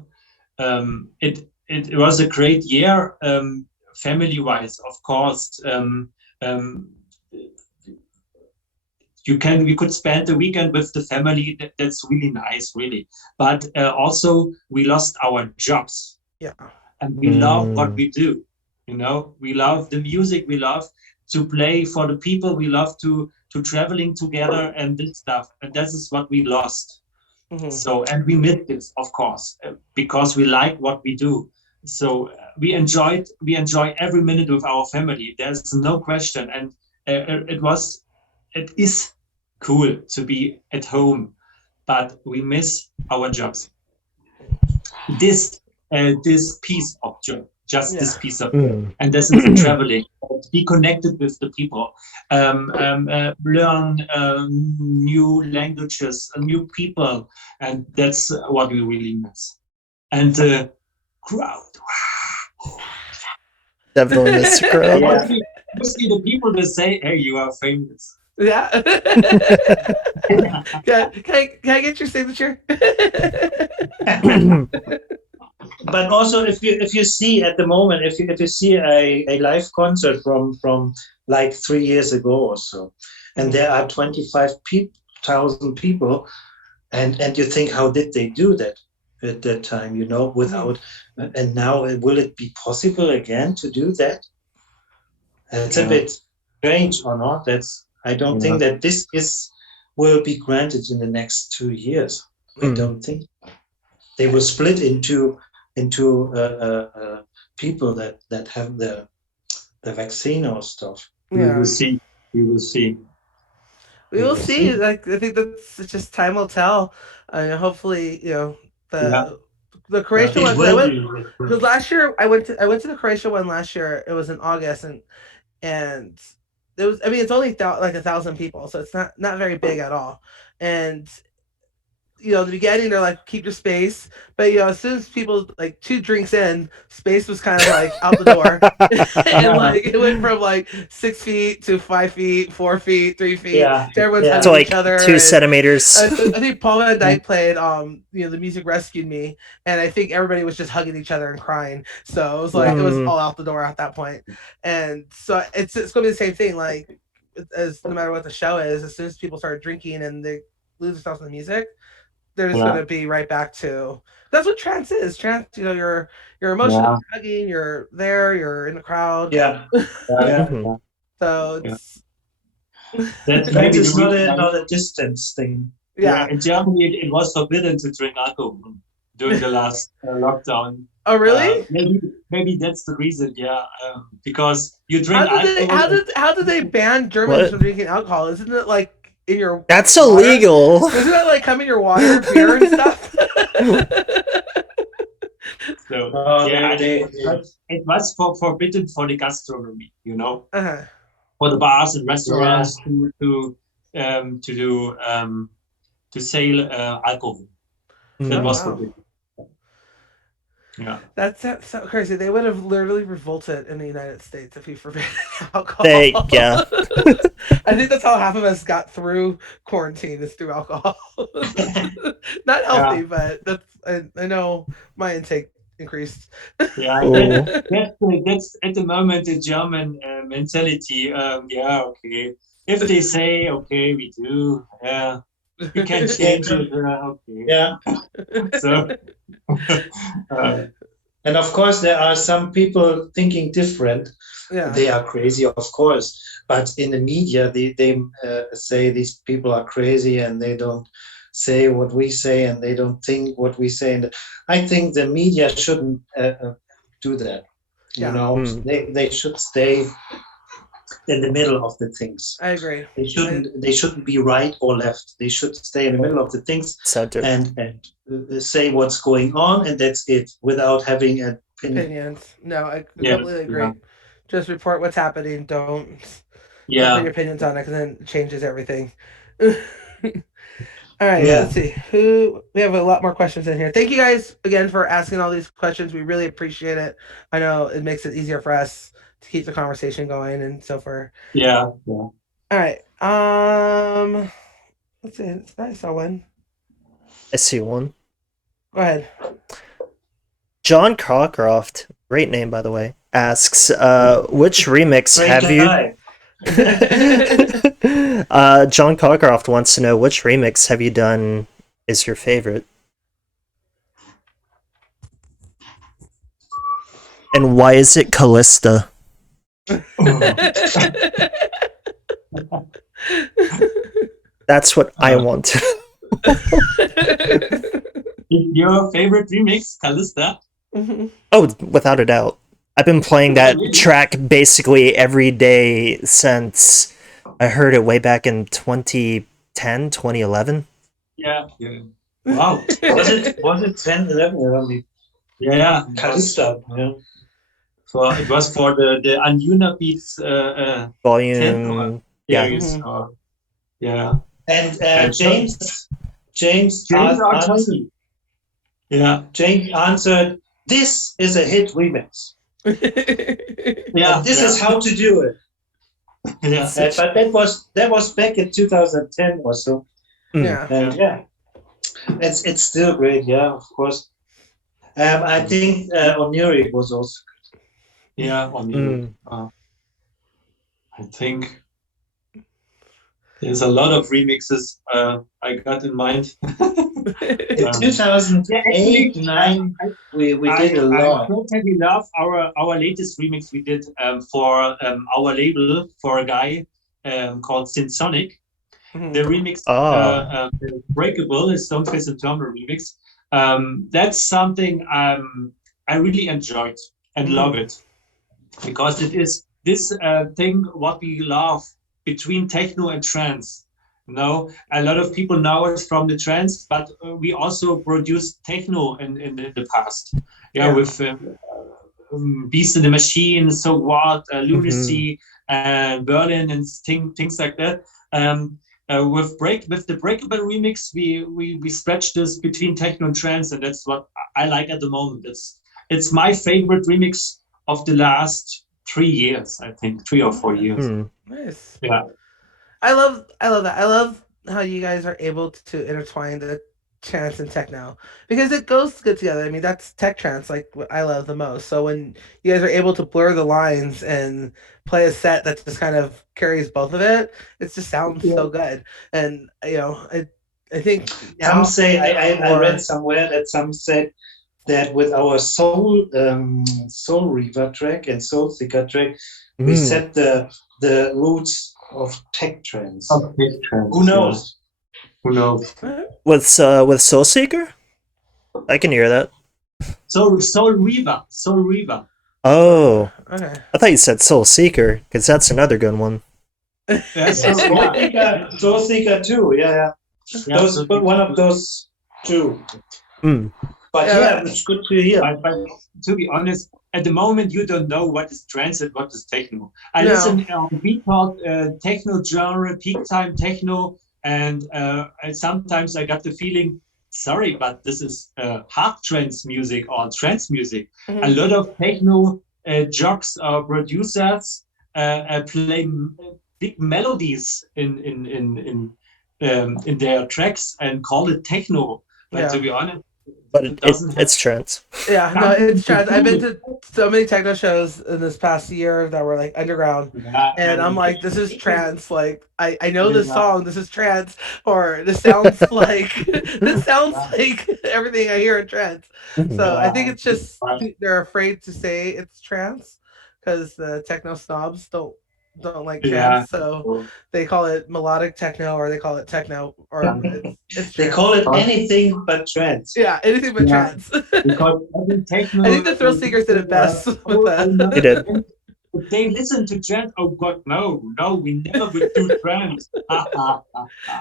It was a great year, family wise, of course. We could spend the weekend with the family. That's really nice, really. But also we lost our jobs. Yeah. And we love what we do. You know, we love the music. We love to play for the people. We love to traveling together and this stuff. And this is what we lost. So, and we miss this, of course, because we like what we do. So we enjoy every minute with our family. There's no question. And it is cool to be at home, but we miss our jobs. This piece of job, just this piece of job, and this is traveling. Be connected with the people, learn new languages, new people, and that's what we really miss. And the crowd. Definitely miss the crowd. Mostly the people that say, "Hey, you are famous." Yeah. Can I get your signature? but also if you see at the moment, if you see a live concert from like 3 years ago or so, and there are 25,000 people, and you think, how did they do that at that time, without, and now will it be possible again to do that? It's a bit strange or not. I don't think that this will be granted in the next 2 years. I don't think they will split into people that have the vaccine or stuff. We will see. We will see. We will see. Like, I think that's just time will tell. Hopefully, the Croatia one. Because last year I went to the Croatia one last year. It was in August, and it was. I mean, it's only like 1,000 people, so it's not very big at all. And the beginning they're like, keep your space, but as soon as people like 2 drinks in, space was kind of like out the door, and like it went from like 6 feet to 5 feet, 4 feet, 3 feet. So everyone's hugging like each other. 2 centimeters. I think Paul Van Dyke played the music rescued me, and I think everybody was just hugging each other and crying. So it was like it was all out the door at that point. And so it's gonna be the same thing. Like, as no matter what the show is, as soon as people start drinking and they lose themselves in the music, they're just going to be right back to. That's what trance is. Trance, you're emotional, hugging, you're there, you're in the crowd. So it's that maybe it's not a distance thing. In Germany, it was forbidden to drink alcohol during the last lockdown. Oh, really? Maybe that's the reason. Because you drink alcohol. How did they ban Germans from drinking alcohol? Isn't it like in your That's water? illegal. Isn't that like come in your water, beer and stuff? So it was forbidden for the gastronomy, for the bars and restaurants to sell alcohol. That was forbidden. Yeah, that's so crazy. They would have literally revolted in the United States if we forbade alcohol. I think that's how half of us got through quarantine, is through alcohol. Not healthy, but I know my intake increased. That's at the moment the German mentality. Okay. If they say okay, we do. We can change it. So, and of course, there are some people thinking different. They are crazy, of course. But in the media, they say these people are crazy, and they don't say what we say, and they don't think what we say. And I think the media shouldn't do that. They should stay in the middle of the things. I agree. They shouldn't be right or left. They should stay in the middle of the things and say what's going on, and that's it, without having opinions. No, I completely agree. Just report what's happening. Don't put your opinions on it, because then it changes everything. All right, let's see. We have a lot more questions in here. Thank you guys again for asking all these questions. We really appreciate it. I know it makes it easier for us to keep the conversation going and so forth. All right. Let's see. I saw one. I see one. Go ahead. John Cockcroft, great name by the way, asks, which remix have you? John Cockcroft wants to know, which remix have you done is your favorite? And why is it Callista? That's what I want. Your favorite remix, Callista? Oh, without a doubt. I've been playing that track basically every day since I heard it way back in 2010, 2011. Yeah. Wow. Was it 10, 11? Yeah. Callista. Yeah. So it was for the Anjuna Beats volume. Series. And James answered. James answered, "This is a hit remix." This is how to do it. But that was back in 2010 or so. Yeah. And it's still great, of course. I think Oniri was also. Yeah, on you. Mm. I think there's a lot of remixes I got in mind. In Um, 2008, actually, 9, we did a I lot. totally love our latest remix we did for our label for a guy called Synsonic. The remix, Oh. Breakable, is Stoneface Internal remix. That's something I really enjoyed and love it because it is this thing what we love between techno and trance. You know, a lot of people know us from the trance, but we also produced techno in the past. Yeah, with Beast in the Machine, So What, Lunacy, and Berlin, and things like that. With the Breakable remix, we stretch this between techno and trance, and that's what I like at the moment. It's my favorite remix of the last 3 years, I think, 3 or 4 years. Nice. Yeah. I love that. I love how you guys are able to intertwine the trance and techno because it goes good together. I mean, that's tech trance, like what I love the most. So when you guys are able to blur the lines and play a set that just kind of carries both of it just sounds so good. And I think Some now say, I read more. somewhere that some said that with our Soul Reaver track and Soul Seeker track, we set the roots of tech trance. Okay, trance, Who knows? Who knows? With Soulseeker? I can hear that. Soul Reaver. Oh. Okay. I thought you said Soul Seeker, because that's another good one. Yeah, Soul Seeker too. Yeah. Those, but one of those two. But yeah, it's good to hear. But to be honest, at the moment you don't know what is trance and what is techno. I listen on Beatport techno genre, peak time techno, and sometimes I got the feeling, sorry, but this is hard trance music or trance music. A lot of techno jocks or producers play big melodies in their tracks and call it techno. But to be honest, but it's trance. Yeah, no, it's trance. I've been to so many techno shows in this past year that were like underground, and I'm like, this is trance. Like, I know this song. This is trance, or this sounds like everything I hear in trance. So I think it's just they're afraid to say it's trance because the techno snobs don't like trance, so they call it melodic techno or they call it techno or it's they call it anything but trance. Yeah, anything but trance. Because techno, I think the Thrill Seekers did it best with that. He did. If they listen to trance, oh god, no, we never would do trance.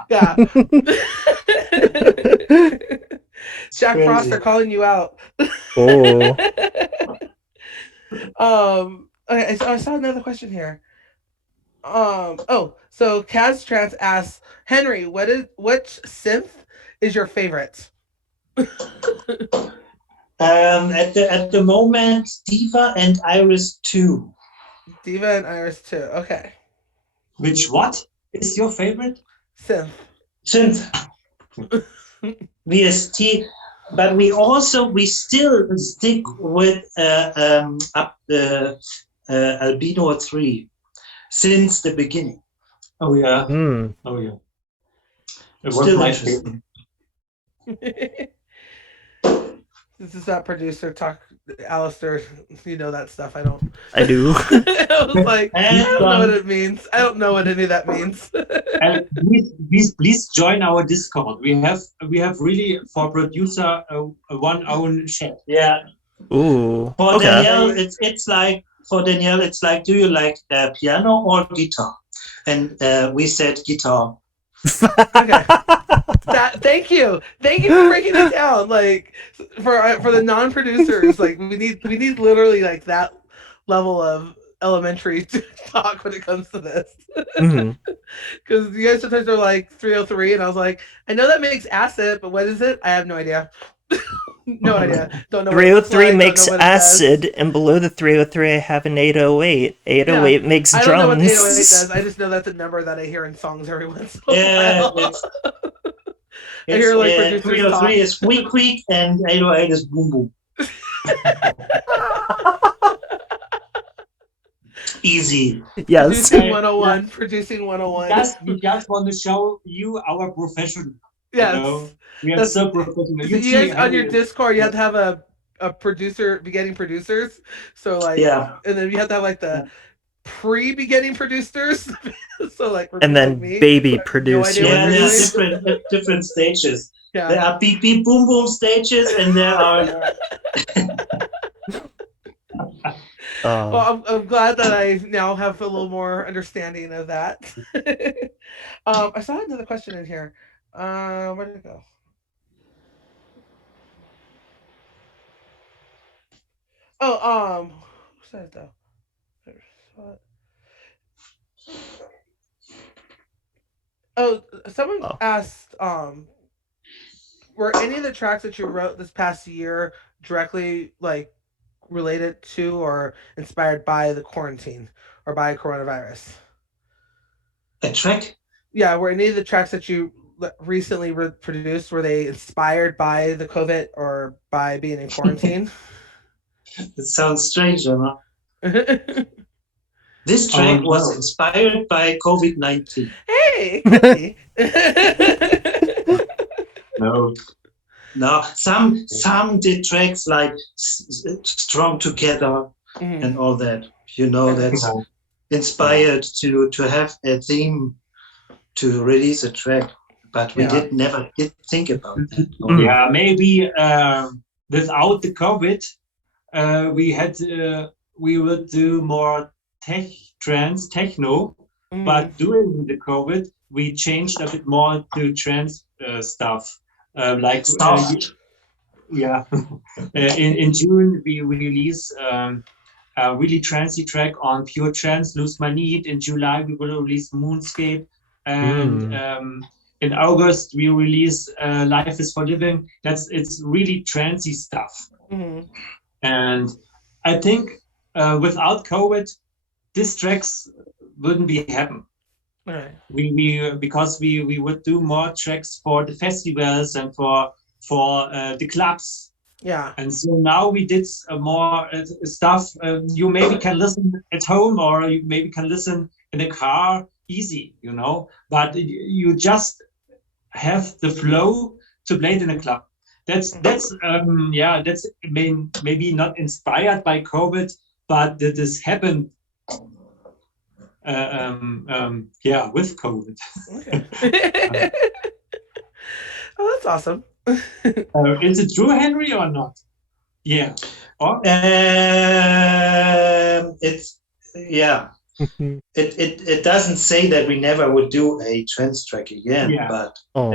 Yeah. Jack Frost are calling you out. Oh. Okay, so I saw another question here. So Kaz Trance asks, Henry, which synth is your favorite? At the moment, Diva and Iris 2. Diva and Iris 2. Okay. Which what is your favorite? Synth. VST, but we still stick with Albino 3 since the beginning. Oh yeah. Oh yeah. It was still my favorite. This is that producer talk, Alistair. You know that stuff. I don't. I do. I was like, I don't know what it means. I don't know what any of that means. Please join our Discord. We have really for producer one own chat. Yeah. Ooh. For okay. Danielle, it's like do you like piano or guitar? And we said guitar. Okay. Thank you for breaking it down. Like for the non-producers, like we need literally like that level of elementary talk when it comes to this. Because you guys sometimes are like 303, and I was like, I know that makes acid, but what is it? I have no idea. No idea. Don't know. 303 makes acid, and below the 303 I have an 808. 808 makes drums. I don't know what 808 does. I just know that's a number that I hear in songs every once in a while. I hear like producers 303 is squeak squeak and 808 is boom boom. Easy. Yes. Producing 101. Producing 101. We just want to show you our profession. Yes. You know, we are That's- so professional. So you guys on your Henry, Discord, you have to have a producer, beginning producers. So like, Yeah. and then you have to have like the pre-beginning producers. So like for And people then like me, baby who have no idea what Yeah, they're there are doing. different stages. There Yeah. are beep beep boom boom stages, and there are Well, I'm glad that I now have a little more understanding of that. I saw another question in here. Where did it go? Oh, who said it though? Oh, someone Oh. asked, were any of the tracks that you wrote this past year directly like related to or inspired by the quarantine or by coronavirus? a track. Yeah, were any of the tracks that you recently produced, were they inspired by the COVID or by being in quarantine? It sounds strange, huh? Hey, This track no. was inspired by COVID-19. it could be. No. Now, some did tracks like "Strong Together" Mhm. and all that. You know, that's inspired to have a theme to release a track, but we Yeah. never did think about that. Yeah, maybe without the COVID, we would do more trance, techno. Mhm. But during the COVID, we changed a bit more to trance stuff. Like yeah, in June we release a really trancey track on Pure Trance, Lose My Need. In July we will release Moonscape, and in August we release Life is for Living. It's really trancey stuff, Mhm. and I think without COVID, these tracks wouldn't be happen. All right. Because we would do more tracks for the festivals and for the clubs. Yeah. And so now we did more stuff. You maybe can listen at home, or you maybe can listen in a car, easy, you know. But you just have the flow to play it in a club. That's maybe not inspired by COVID, but that this happened. With COVID. Okay. Oh, that's awesome. Is it true, Henry, or not? Yeah. Or? It's yeah. It doesn't say that we never would do a trance track again, Yeah. but Oh.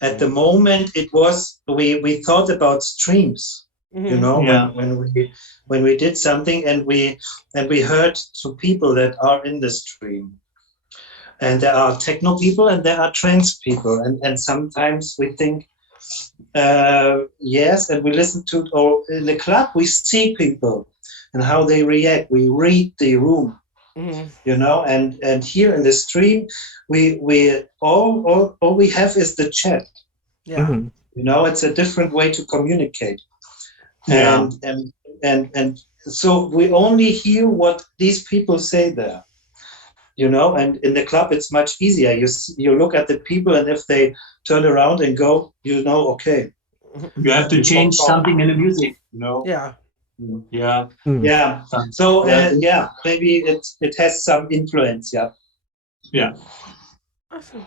at the moment it was we thought about streams. You know, Yeah. when we did something and we heard to people that are in the stream, and there are techno people and there are trance people, and sometimes we think yes, and we listen to, or in the club we see people and how they react, we read the room. You know, and here in the stream we all we have is the chat. Yeah. You know, it's a different way to communicate. Yeah. And so we only hear what these people say there, you know. And in the club it's much easier. You look at the people, and if they turn around and go, you know, okay, You have to change something in the music, you know. Yeah. Yeah. Yeah. So yeah, maybe it has some influence. Yeah. Yeah. Awesome.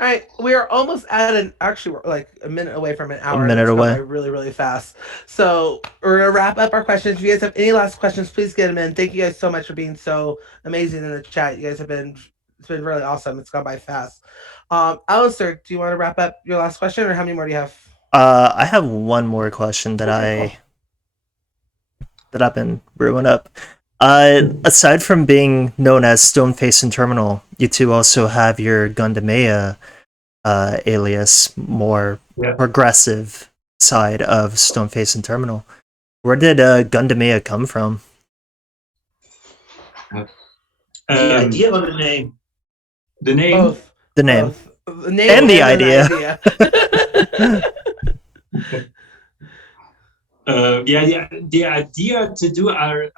All right, we are almost at actually we're like a minute away from an hour. minute It's gone away. by really, really fast. So we're gonna wrap up our questions. If you guys have any last questions, please get them in. Thank you guys so much for being so amazing in the chat. You guys it's been really awesome. It's gone by fast. Alistair, do you want to wrap up your last question, or how many more do you have? I have one more question that Okay, that I've been brewing up. Aside from being known as Stoneface and Terminal, you two also have your Gundamea alias, more progressive side of Stoneface and Terminal. Where did Gundamea come from? The idea or the name? The name. both. The name. Both. The name And the then idea. idea. The idea to do our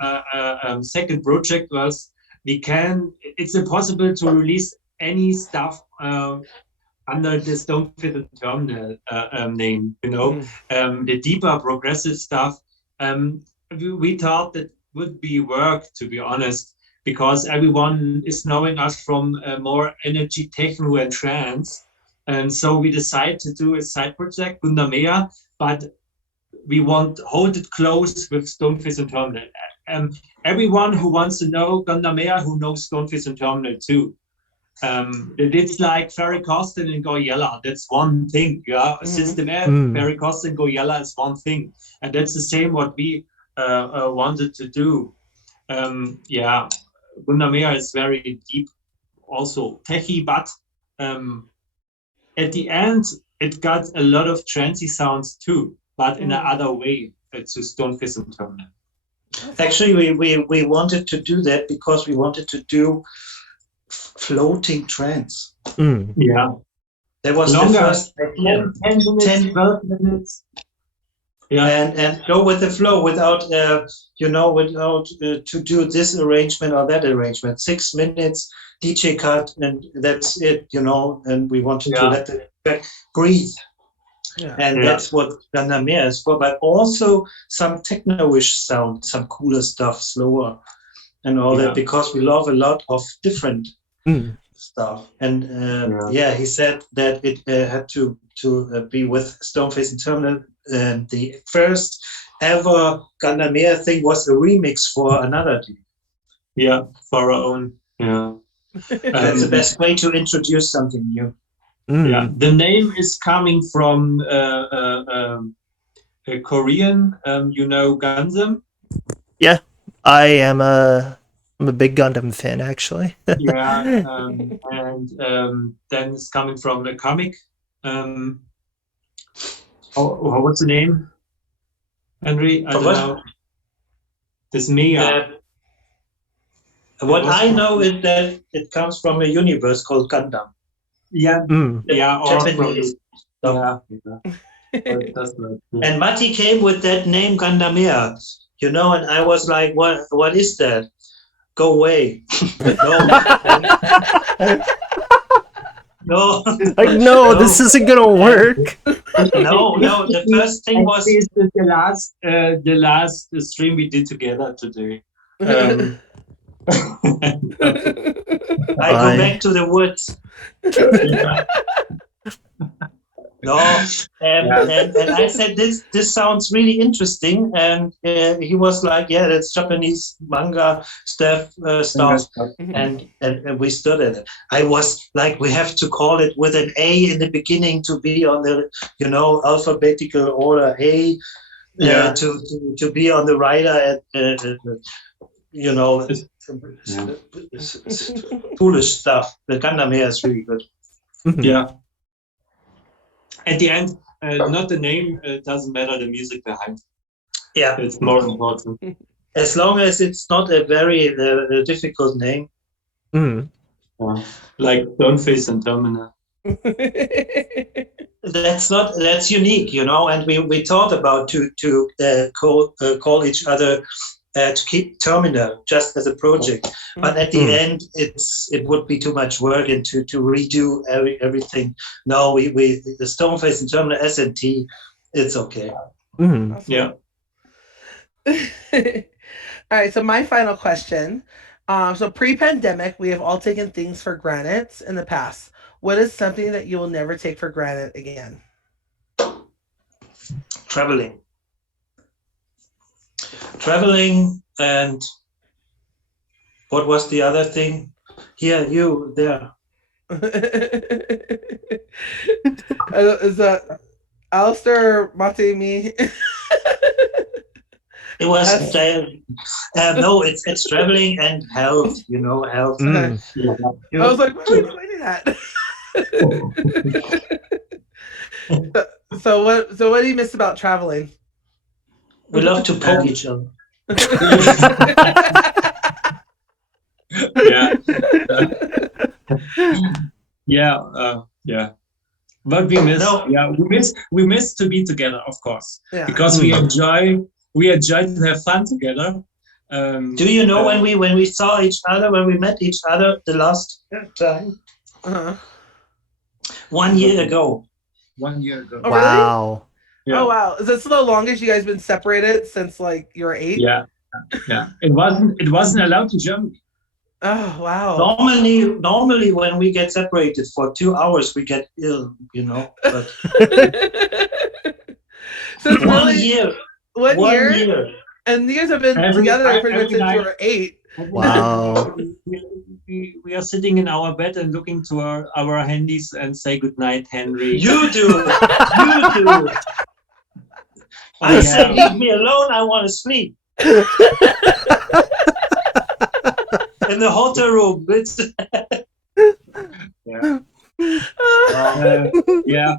second project was it's impossible to release any stuff under the Stoneface and Terminal name, the deeper progressive stuff. We thought that would be work, to be honest, because everyone is knowing us from more energy techno and trance. And so we decided to do a side project, Gundamea, but we want hold it close with Stoneface and Terminal. Everyone who wants to know Gundamea, who knows Stoneface and Terminal too. It's like Ferry Costin and Goyella. That's one thing. Yeah, System F, Ferry Costin, Goyella is one thing, and that's the same what we wanted to do. Gundamea is very deep, also techy, but at the end it got a lot of trancey sounds too, but in another way to Stoneface and Terminal. Actually, we wanted to do that because we wanted to do floating trance. Yeah. That was longer, the first idea. 10 minutes, 12 minutes. Yeah. And go with the flow without to do this arrangement or that arrangement. 6 minutes DJ cut and that's it, and we wanted to let the track breathe. Yeah. And that's what Gundamea is for, but also some techno-ish sound, some cooler stuff, slower and all that, because we love a lot of different stuff. And he said that it had to be with Stoneface and Terminal. And the first ever Gundamea thing was a remix for another day. Yeah, for our own. Yeah. That's the best way to introduce something new. Yeah, the name is coming from a Korean, Gundam. Yeah, I am I'm a big Gundam fan, actually. And then it's coming from a comic. What's the name, Henry? I don't know. This Mega. What I know is that it comes from a universe called Gundam. Yeah, Japanese. And Matti came with that name Gundamea, and I was like, what is that? Go away. No, this isn't gonna work. No, the first thing was the last stream we did together today. I go back to the woods. And I said this sounds really interesting, and he was like, that's Japanese manga stuff, and we studied it. I was like, we have to call it with an A in the beginning to be on the alphabetical order A, to be on the rider foolish stuff. The Gundamea is really good. Yeah. At the end, not the name, doesn't matter, the music behind. Yeah. It's more important. As long as it's not a very difficult name. Like Stoneface and Terminal. That's unique, and we thought about to call each other to keep Terminal just as a project, but at the end it would be too much work and to redo everything. No, we the Stoneface and Terminal SNT, it's okay. Awesome. Yeah. All right, so my final question. So pre-pandemic, we have all taken things for granted in the past. What is something that you will never take for granted again? Traveling, and what was the other thing? Here, you there. Is that Alistair, Mate, me? It was no, it's traveling and health. Health. I was like, why are you explaining that? So what do you miss about traveling? We love to poke each other. Yeah. What we miss, No. yeah, we miss to be together, of course, Yeah. because we enjoy to have fun together. Do you know when we saw each other, when we met each other the last time? Uh-huh. 1 year ago. 1 year ago? Oh, really? Wow. Yeah. Oh, wow. Is this the longest you guys been separated since like you were 8? Yeah, yeah. It wasn't allowed in Germany. Oh, wow. Normally, when we get separated for 2 hours, we get ill, you know. But So it's 1 really year, 1 1 year, year. and you guys have been together pretty much since you were 8. Wow. We are sitting in our bed and looking to our handies and say goodnight, Henry. You do. You do. I said, leave me alone. I want to sleep. In the hotel room. Yeah.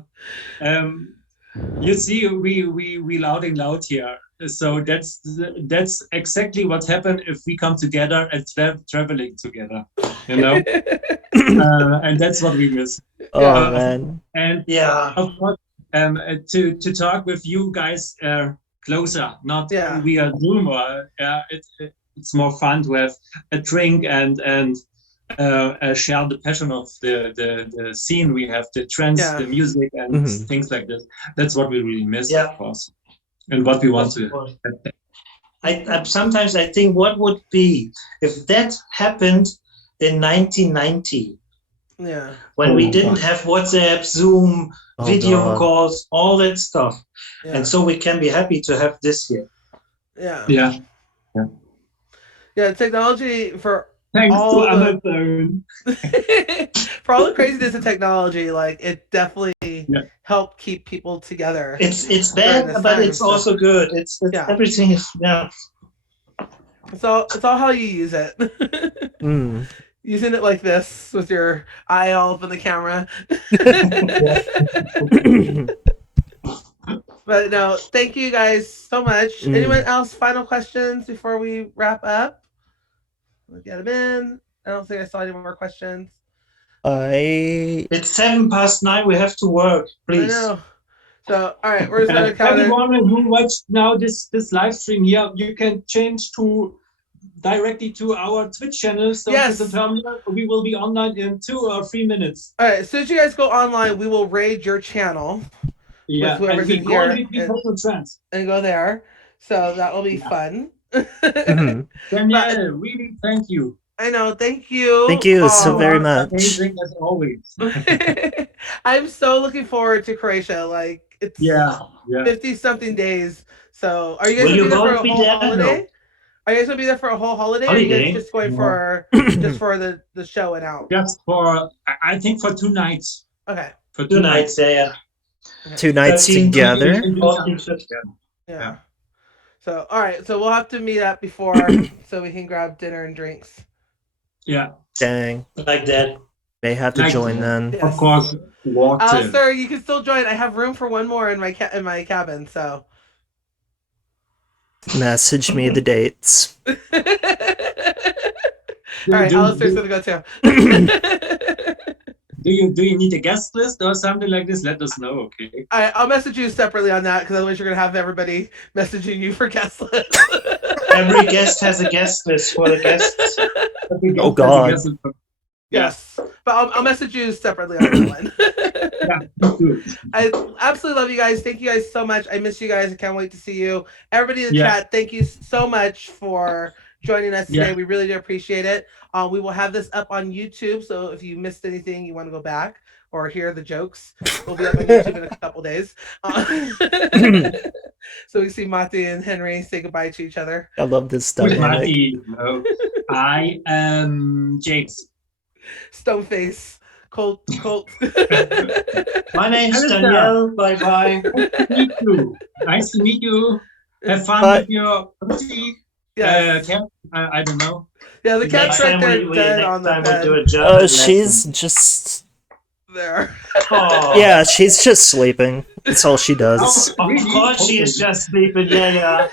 You see, we loud and loud here. So that's exactly what happened if we come together and traveling together, you know. And that's what we miss. Oh man. And Yeah. of course, to talk with you guys closer, not via Zoom. It's more fun to have a drink and share the passion of the scene we have, the trance, the music, and things like this. That's what we really miss, of course, and what we want to. I sometimes I think, what would be if that happened in 1990? Yeah. When we didn't have WhatsApp, Zoom, video calls, all that stuff. Yeah. And so we can be happy to have this here. Yeah. Yeah. Yeah. Yeah. Technology for thanks all to Amazon. For all the craziness of technology, like it definitely helped keep people together. It's bad, but it's also good. It's everything is It's all how you use it. Using it like this with your eye all up in the camera. But no, thank you guys so much. Anyone else? Final questions before we wrap up? We'll get them in. I don't think I saw any more questions. It's 9:07. We have to work. Please. I know. So, all right, we're just going to count it. Everyone who watched now this live stream here, you can change directly to our Twitch channel. So we will be online in 2 or 3 minutes. All right, as soon as you guys go online, we will raid your channel. Yeah, with whoever's in here and go there. So that will be fun. Danielle, really thank you. I know, thank you. Thank you so very much. Amazing as always. I'm so looking forward to Croatia. Like it's 50-something days. So are you guys gonna be there for a whole holiday? No. Are you guys gonna be there for a whole holiday? Or are you guys just going for the show and out? Just I think for 2 nights. Okay. For 2 nights, yeah. Okay. 2 nights together. Yeah. So all right, so we'll have to meet up before so we can grab dinner and drinks. Yeah. Dang. Like that. May have to join then. Yes. Of course. Sir, you can still join. I have room for one more in my cabin, so. Message me the dates. All right, Alistair's gonna go too. Do you need a guest list or something like this? Let us know, okay? I'll message you separately on that because otherwise you're gonna have everybody messaging you for guest lists. Every guest has a guest list for the guests. Oh God. Yes, but I'll message you separately on that one. I absolutely love you guys. Thank you guys so much. I miss you guys. I can't wait to see you. Everybody in the chat, thank you so much for joining us today. We really do appreciate it. We will have this up on YouTube, so if you missed anything, you want to go back or hear the jokes, we'll be up on YouTube in a couple days. So we see Matti and Henry say goodbye to each other. I love this dynamic. Matti, no. I am James. Stoneface. Colt. My name's Danielle. Bye. Nice to meet you. Have fun with your pussy. Cat. I don't know. Yeah, the cat's right there dead on the bed. She's just there. Oh. Yeah, she's just sleeping. That's all she does. Of course she is just sleeping. Yeah.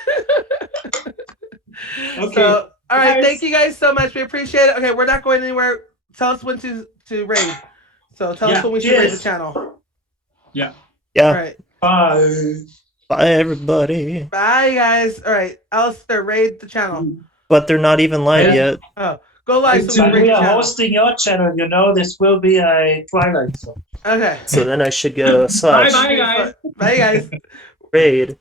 Okay. So, all right, thank you guys so much. We appreciate it. Okay, we're not going anywhere. Tell us when to raid. So tell us when we should raid the channel. Yeah. All right. Bye. Bye, everybody. Bye, guys. All right. Alistair, raid the channel. But they're not even live Yeah. yet. Oh, go live so we can But raid we your are channel. hosting your channel. You know, this will be a Twilight Zone. Okay. So then I should go Bye, slash bye, guys. Bye, guys. raid.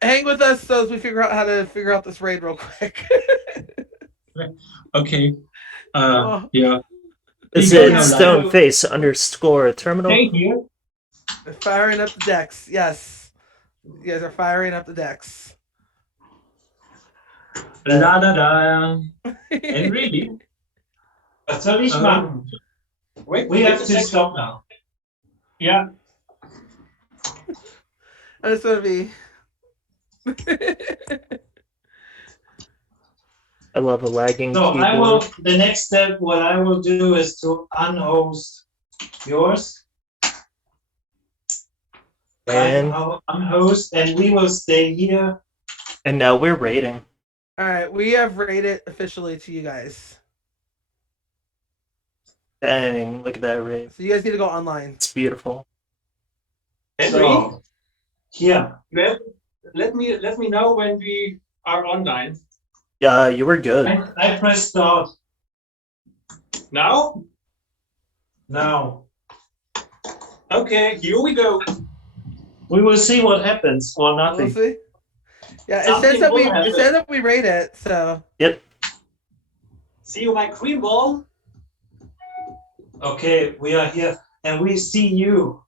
Hang with us so as we figure out how to figure out this raid real quick. Okay. Oh. Yeah. Is You it go now, Stoneface _ terminal? Stay here. They're firing up the decks. Yes. You guys are firing up the decks. La da da. And really? Was soll ich machen? Wait, We wait have a to second. stop now. Yeah. That's gonna be. I love a lagging So keyboard. I will. The next step, what I will do is to unhost yours. And Unhost, and we will stay here. now we're raiding. All right, we have rated officially to you guys. Dang, look at that raid. So you guys need to go online. It's beautiful. So here. Let me know when we are online. Yeah, you were good. I press start Now? now. Okay, here we go. We will see what happens or We'll nothing. see. Yeah, it Something says that will happen. it says that we rate it. So Yep. See you, my cream ball. Okay, we are here and we see you.